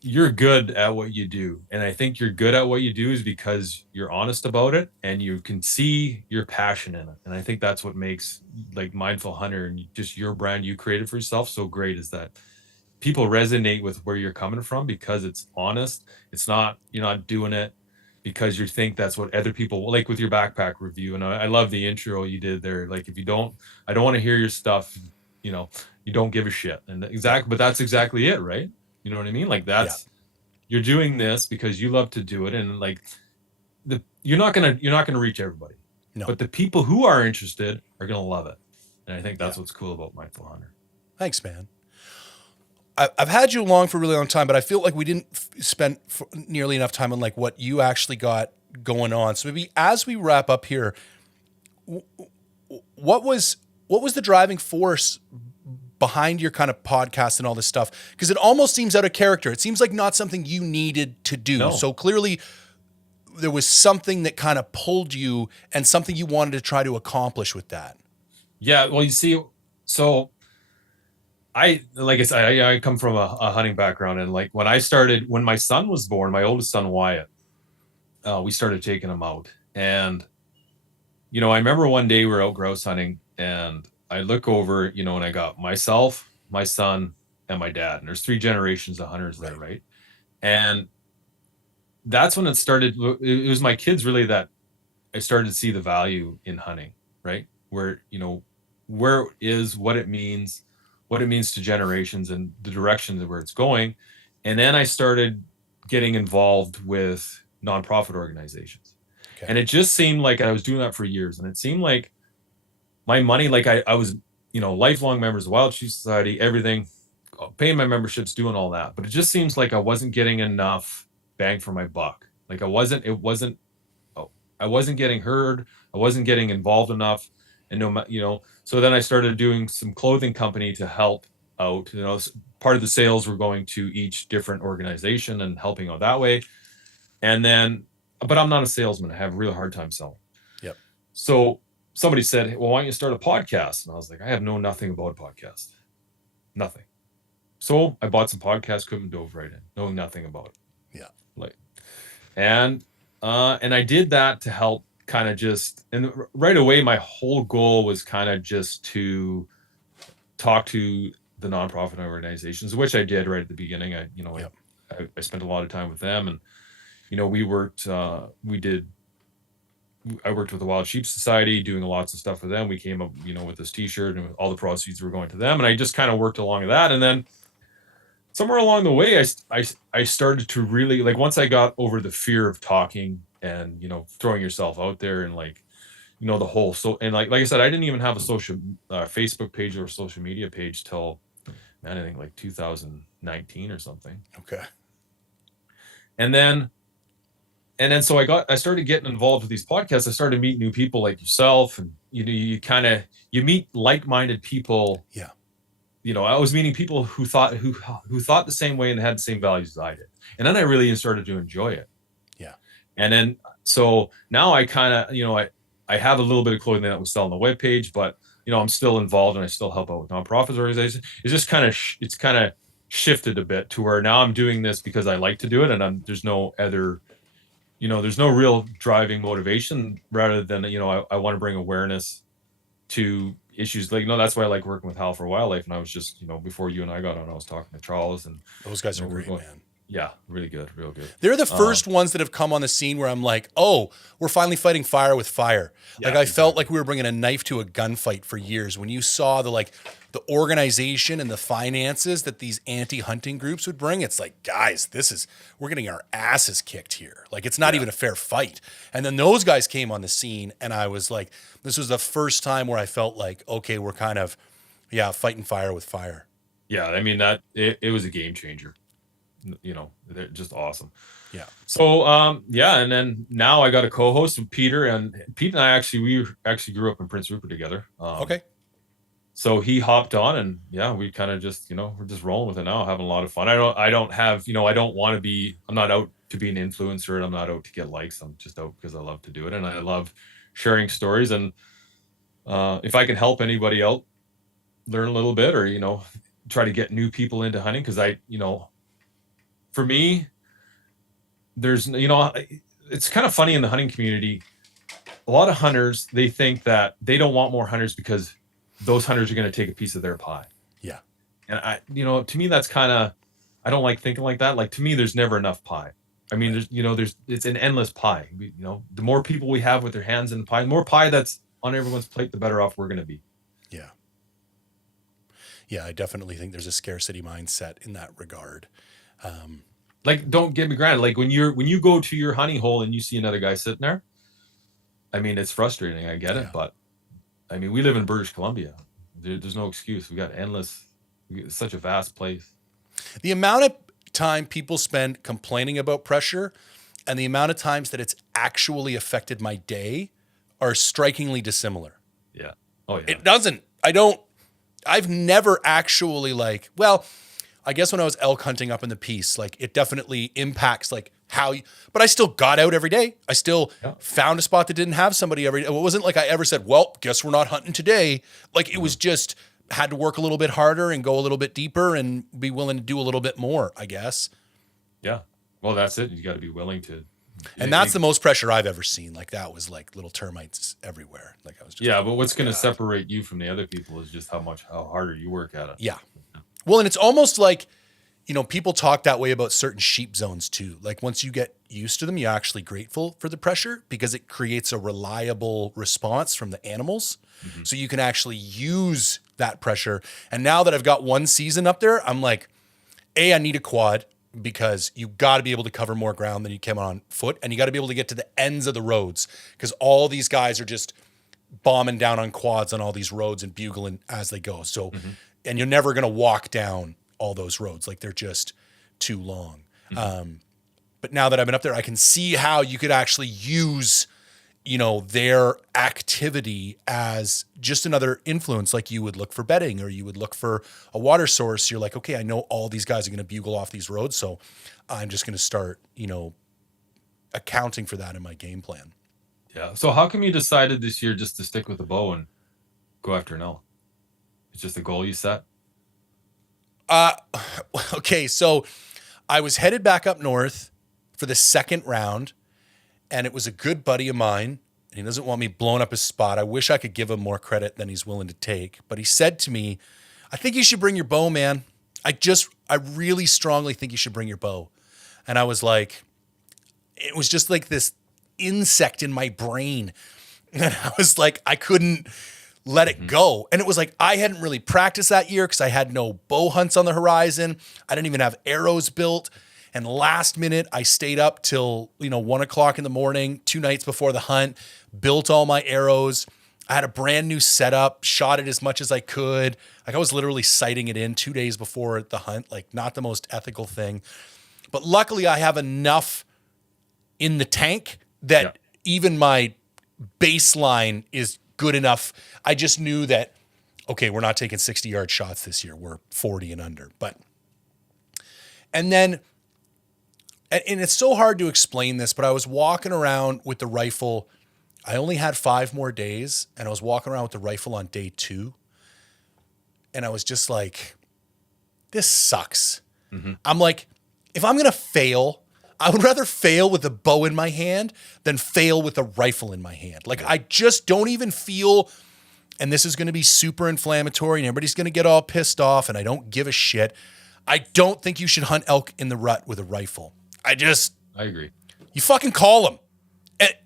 you're good at what you do. And I think you're good at what you do is because you're honest about it and you can see your passion in it. And I think that's what makes like Mindful Hunter and just your brand you created for yourself so great, is that people resonate with where you're coming from because it's honest. It's not, you're not doing it because you think that's what other people like with your backpack review. And I love the intro you did there. Like, if you don't, I don't want to hear your stuff, you don't give a shit. And but that's exactly it. Right. You know what I mean? Like you're doing this because you love to do it. And like you're not going to reach everybody, but the people who are interested are going to love it. And I think that's what's cool about Mindful Hunter. Thanks, man. I've had you along for a really long time, but I feel like we didn't spend nearly enough time on like what you actually got going on. So maybe as we wrap up here, what was the driving force behind your kind of podcast and all this stuff? Because it almost seems out of character. It seems like not something you needed to do. No. So clearly there was something that kind of pulled you and something you wanted to try to accomplish with that. Yeah. Well, you see, so I come from a hunting background, and like when my son was born, my oldest son, Wyatt, we started taking him out. And, I remember one day we were out grouse hunting and I look over, and I got myself, my son, and my dad, and there's 3 generations of hunters there, right? And that's when it started. It was my kids really that I started to see the value in hunting, right? Where, what it means, to generations and the direction of where it's going. And then I started getting involved with nonprofit organizations. Okay. And it just seemed like I was doing that for years. And it seemed like my money, like I was, lifelong members of Wild Sheep Society, everything, paying my memberships, doing all that. But it just seems like I wasn't getting enough bang for my buck. Like I wasn't getting heard. I wasn't getting involved enough. And so then I started doing some clothing company to help out. Part of the sales were going to each different organization and helping out that way. And then, but I'm not a salesman. I have a real hard time selling. Yep. So somebody said, well, why don't you start a podcast? And I was like, I have nothing about a podcast. Nothing. So I bought some podcast equipment, dove right in, knowing nothing about it. Yeah. And I did that to help kind of and right away, my whole goal was kind of just to talk to the nonprofit organizations, which I did right at the beginning. I spent a lot of time with them, and, I worked with the Wild Sheep Society, doing lots of stuff with them. We came up, with this t-shirt, and all the proceeds were going to them. And I just kind of worked along with that. And then somewhere along the way, I started to really, like, once I got over the fear of talking and, throwing yourself out there and, like, the whole, and like I said, I didn't even have a social Facebook page or social media page till, man, I think like 2019 or something. Okay. And then so I started getting involved with these podcasts. I started meeting new people like yourself, and, you meet like-minded people. Yeah. I was meeting people who thought the same way and had the same values as I did. And then I really started to enjoy it. Yeah. And then, so now I kind of, I have a little bit of clothing that we sell on the webpage, but, I'm still involved and I still help out with nonprofits organizations. It's just it's kind of shifted a bit to where now I'm doing this because I like to do it. And there's no other, there's no real driving motivation, rather than, I want to bring awareness to issues. Like, that's why I like working with Hal for Wildlife. And I was just, before you and I got on, I was talking to Charles, and those guys are great, man. Yeah, really good, real good. They're the first ones that have come on the scene where I'm like, oh, we're finally fighting fire with fire. Yeah, like I felt like we were bringing a knife to a gunfight for years. When you saw the organization and the finances that these anti-hunting groups would bring, it's like, guys, we're getting our asses kicked here. Like, it's not even a fair fight. And then those guys came on the scene, and I was like, this was the first time where I felt like, okay, we're kind of, fighting fire with fire. Yeah, I mean, it was a game changer. They're just awesome. Yeah. So, and then now I got a co-host with Peter, and Pete and I we grew up in Prince Rupert together. Okay. So he hopped on, and we kind of just, we're just rolling with it now, having a lot of fun. I don't want to be, I'm not out to be an influencer, and I'm not out to get likes. I'm just out because I love to do it. And I love sharing stories. And, if I can help anybody out learn a little bit, or, try to get new people into hunting. Cause for me, there's, it's kind of funny in the hunting community. A lot of hunters, they think that they don't want more hunters because those hunters are going to take a piece of their pie. Yeah. And to me, that's kind of, I don't like thinking like that. Like, to me, there's never enough pie. I mean, it's an endless pie. The more people we have with their hands in the pie, the more pie that's on everyone's plate, the better off we're going to be. Yeah. Yeah. I definitely think there's a scarcity mindset in that regard. Like, don't get me granted. Like, when you go to your hunting hole and you see another guy sitting there, I mean, it's frustrating. I get it, but I mean, we live in British Columbia. There's no excuse. We got it's such a vast place. The amount of time people spend complaining about pressure and the amount of times that it's actually affected my day are strikingly dissimilar. Yeah. Oh yeah. It doesn't. I've never actually I guess when I was elk hunting up in the Peace, it definitely impacts but I still got out every day. I still found a spot that didn't have somebody every day. It wasn't like I ever said, well, guess we're not hunting today. It was just had to work a little bit harder and go a little bit deeper and be willing to do a little bit more, I guess. Yeah. Well, that's it. You got to be willing to. And that's the most pressure I've ever seen. That was little termites everywhere. I was just but what's going to separate you from the other people is just how harder you work at it. Yeah. Well, and it's almost like, people talk that way about certain sheep zones too. Like once you get used to them, you're actually grateful for the pressure because it creates a reliable response from the animals. Mm-hmm. So you can actually use that pressure. And now that I've got one season up there, I'm like, I need a quad because you got to be able to cover more ground than you can on foot. And you got to be able to get to the ends of the roads because all these guys are just bombing down on quads on all these roads and bugling as they go. So, and you're never going to walk down all those roads. Like they're just too long. But now that I've been up there, I can see how you could actually use, their activity as just another influence. Like you would look for bedding or you would look for a water source. You're like, okay, I know all these guys are going to bugle off these roads. So I'm just going to start, accounting for that in my game plan. Yeah. So how come you decided this year just to stick with the bow and go after an elk? It's just a goal you set? Okay, so I was headed back up north for the second round, and it was a good buddy of mine, and he doesn't want me blowing up his spot. I wish I could give him more credit than he's willing to take, but he said to me, I think you should bring your bow, man. I really strongly think you should bring your bow. And I was like, it was just like this insect in my brain. And I was like, I couldn't let it go. And it was like, I hadn't really practiced that year because I had no bow hunts on the horizon. I didn't even have arrows built. And last minute, I stayed up till, 1 o'clock in the morning, 2 nights before the hunt, built all my arrows. I had a brand new setup, shot it as much as I could. Like I was literally sighting it in 2 days before the hunt, like not the most ethical thing. But luckily I have enough in the tank that even my baseline is good enough. I just knew that, okay, we're not taking 60-yard shots this year. We're 40 and under. And then, and it's so hard to explain this, but I was walking around with the rifle. I only had 5 more days, and I was walking around with the rifle on day 2. And I was just like, this sucks. I'm like, if I'm going to fail, I would rather fail with a bow in my hand than fail with a rifle in my hand. Like, I just don't even feel, and this is going to be super inflammatory and everybody's going to get all pissed off, and I don't give a shit. I don't think you should hunt elk in the rut with a rifle. I agree. You fucking call them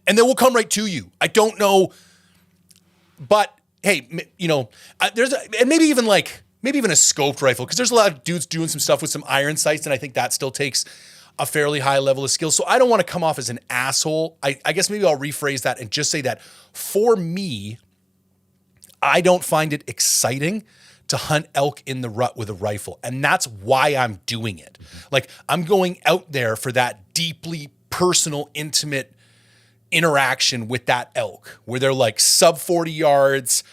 and they will come right to you. I don't know, but hey, there's and maybe even a scoped rifle, because there's a lot of dudes doing some stuff with some iron sights, and I think that still takes a fairly high level of skill. So I don't want to come off as an asshole. I guess maybe I'll rephrase that and just say that for me, I don't find it exciting to hunt elk in the rut with a rifle. And that's why I'm doing it. Like, I'm going out there for that deeply personal, intimate interaction with that elk where they're like sub 40 yards.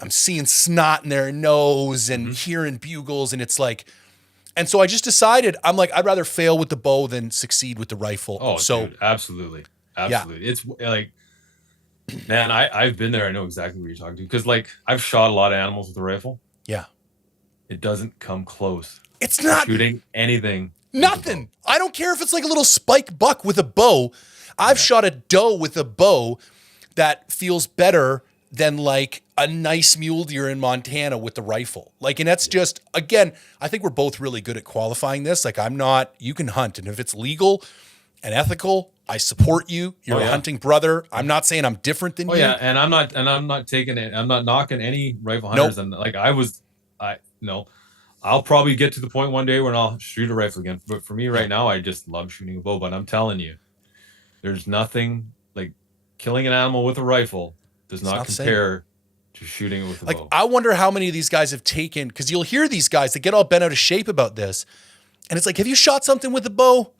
I'm seeing snot in their nose and hearing bugles. And it's like, and so I just decided, I'm like, I'd rather fail with the bow than succeed with the rifle. Oh, so dude, absolutely. Absolutely. Yeah. It's like, man, I've been there. I know exactly what you're talking to, because like I've shot a lot of animals with a rifle. Yeah. It doesn't come close. It's not shooting anything. Nothing. I don't care if it's like a little spike buck with a bow. I've shot a doe with a bow that feels better than like a nice mule deer in Montana with the rifle. Like, and that's just, again, I think we're both really good at qualifying this. Like, you can hunt, and if it's legal and ethical, I support you. You're a hunting brother. I'm not saying I'm different than you. Yeah, and I'm not taking it. I'm not knocking any rifle hunters. Nope. And like I'll probably get to the point one day when I'll shoot a rifle again. But for me right now, I just love shooting a bow. But I'm telling you, there's nothing like killing an animal with a rifle does not compare to shooting it with a bow. I wonder how many of these guys have taken, because you'll hear these guys that get all bent out of shape about this. And it's like, have you shot something with a bow?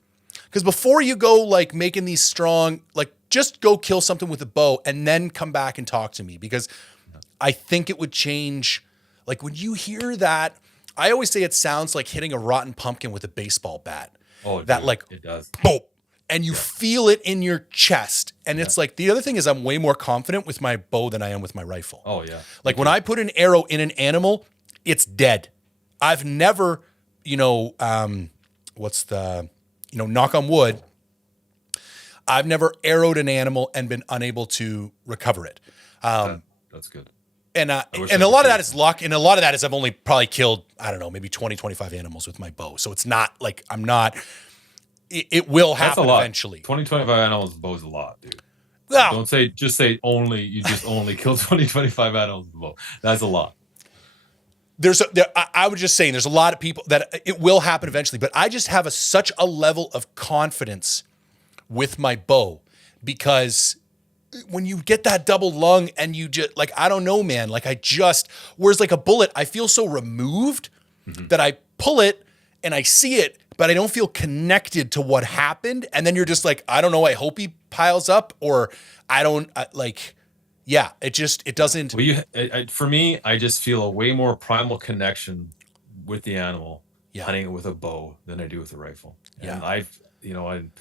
Because before you go like making these strong, like just go kill something with a bow and then come back and talk to me, because I think it would change. Like when you hear that, I always say it sounds like hitting a rotten pumpkin with a baseball bat. Oh, that dude, like, it does. Boom. And you feel it in your chest. And it's like, the other thing is I'm way more confident with my bow than I am with my rifle. Oh yeah. Like when I put an arrow in an animal, it's dead. I've never, knock on wood, I've never arrowed an animal and been unable to recover it. That's good. And I wish and I a could lot of do that it. is luck. And a lot of that is I've only probably killed, I don't know, maybe 20, 25 animals with my bow. So it's not like it will That's a happen lot. eventually. 25 animals with a bow is a lot, dude. Well, Don't say, just say only, you just only kill 25 animals with a bow. That's a lot. I was just saying there's a lot of people that it will happen eventually, but I just have such a level of confidence with my bow because when you get that double lung and you just like, I don't know, man, like whereas like a bullet, I feel so removed that I pull it and I see it, but I don't feel connected to what happened. And then you're just like, I don't know, I hope he piles up or yeah, it doesn't. Well, for me, I just feel a way more primal connection with the animal Yeah. hunting it with a bow than I do with a rifle. Yeah. And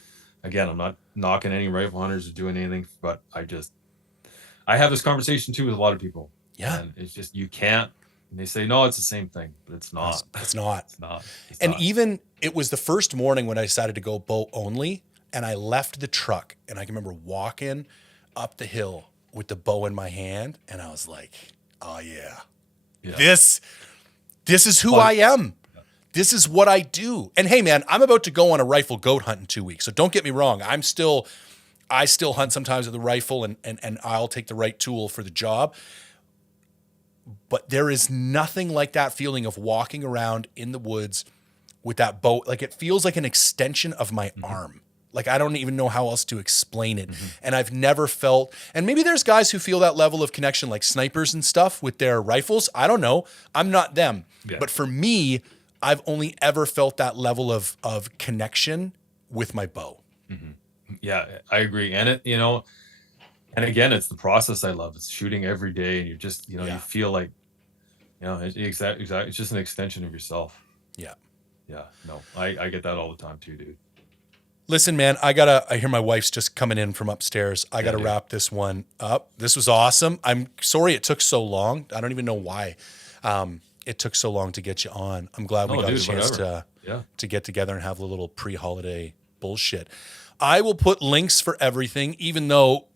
again, I'm not knocking any rifle hunters or doing anything, but I have this conversation too with a lot of people. Yeah. And it's just, you can't, and they say, no, it's the same thing, but it's not. It's not. It's not. It's And not. even it was the first morning when I decided to go bow only, and I left the truck, and I can remember walking up the hill with the bow in my hand, and I was like, "Oh yeah, this is who I am. This is what I do." And hey, man, I'm about to go on a rifle goat hunt in 2 weeks, so don't get me wrong. I still hunt sometimes with the rifle, and I'll take the right tool for the job. But there is nothing like that feeling of walking around in the woods with that bow. Like it feels like an extension of my arm. Like I don't even know how else to explain it. And I've never felt, and maybe there's guys who feel that level of connection like snipers and stuff with their rifles. I don't know. I'm not them. Yeah. But for me, I've only ever felt that level of connection with my bow. Yeah, I agree. And and again, it's the process I love. It's shooting every day, and you're just, you feel like, exactly. It's just an extension of yourself. Yeah. Yeah. No, I get that all the time too, dude. Listen, man, I hear my wife's just coming in from upstairs. I gotta wrap this one up. This was awesome. I'm sorry it took so long. I don't even know why it took so long to get you on. I'm glad we got a chance to get together and have a little pre-holiday bullshit. I will put links for everything, even though,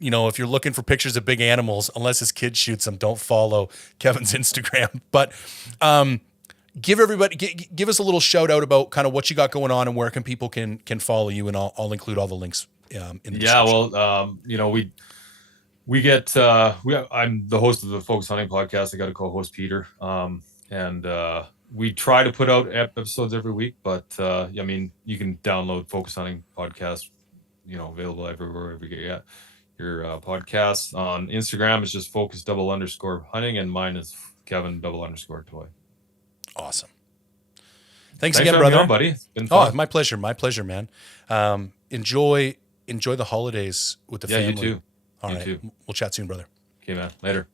if you're looking for pictures of big animals, unless his kid shoots them, don't follow Kevin's Instagram. But give us a little shout out about kind of what you got going on and where people can follow you, and I'll include all the links in the description. Yeah, well, I'm the host of the Focus Hunting podcast. I got a co-host, Peter, and we try to put out episodes every week, but you can download Focus Hunting podcast, available everywhere you get your podcasts. On Instagram, it's just focus_hunting, and mine is Kevin_Toye. Awesome. Thanks again, brother. On, buddy. It's been fun. Oh, my pleasure. My pleasure, man. Enjoy the holidays with the family. You too. All you right. too. We'll chat soon, brother. Okay, man. Later.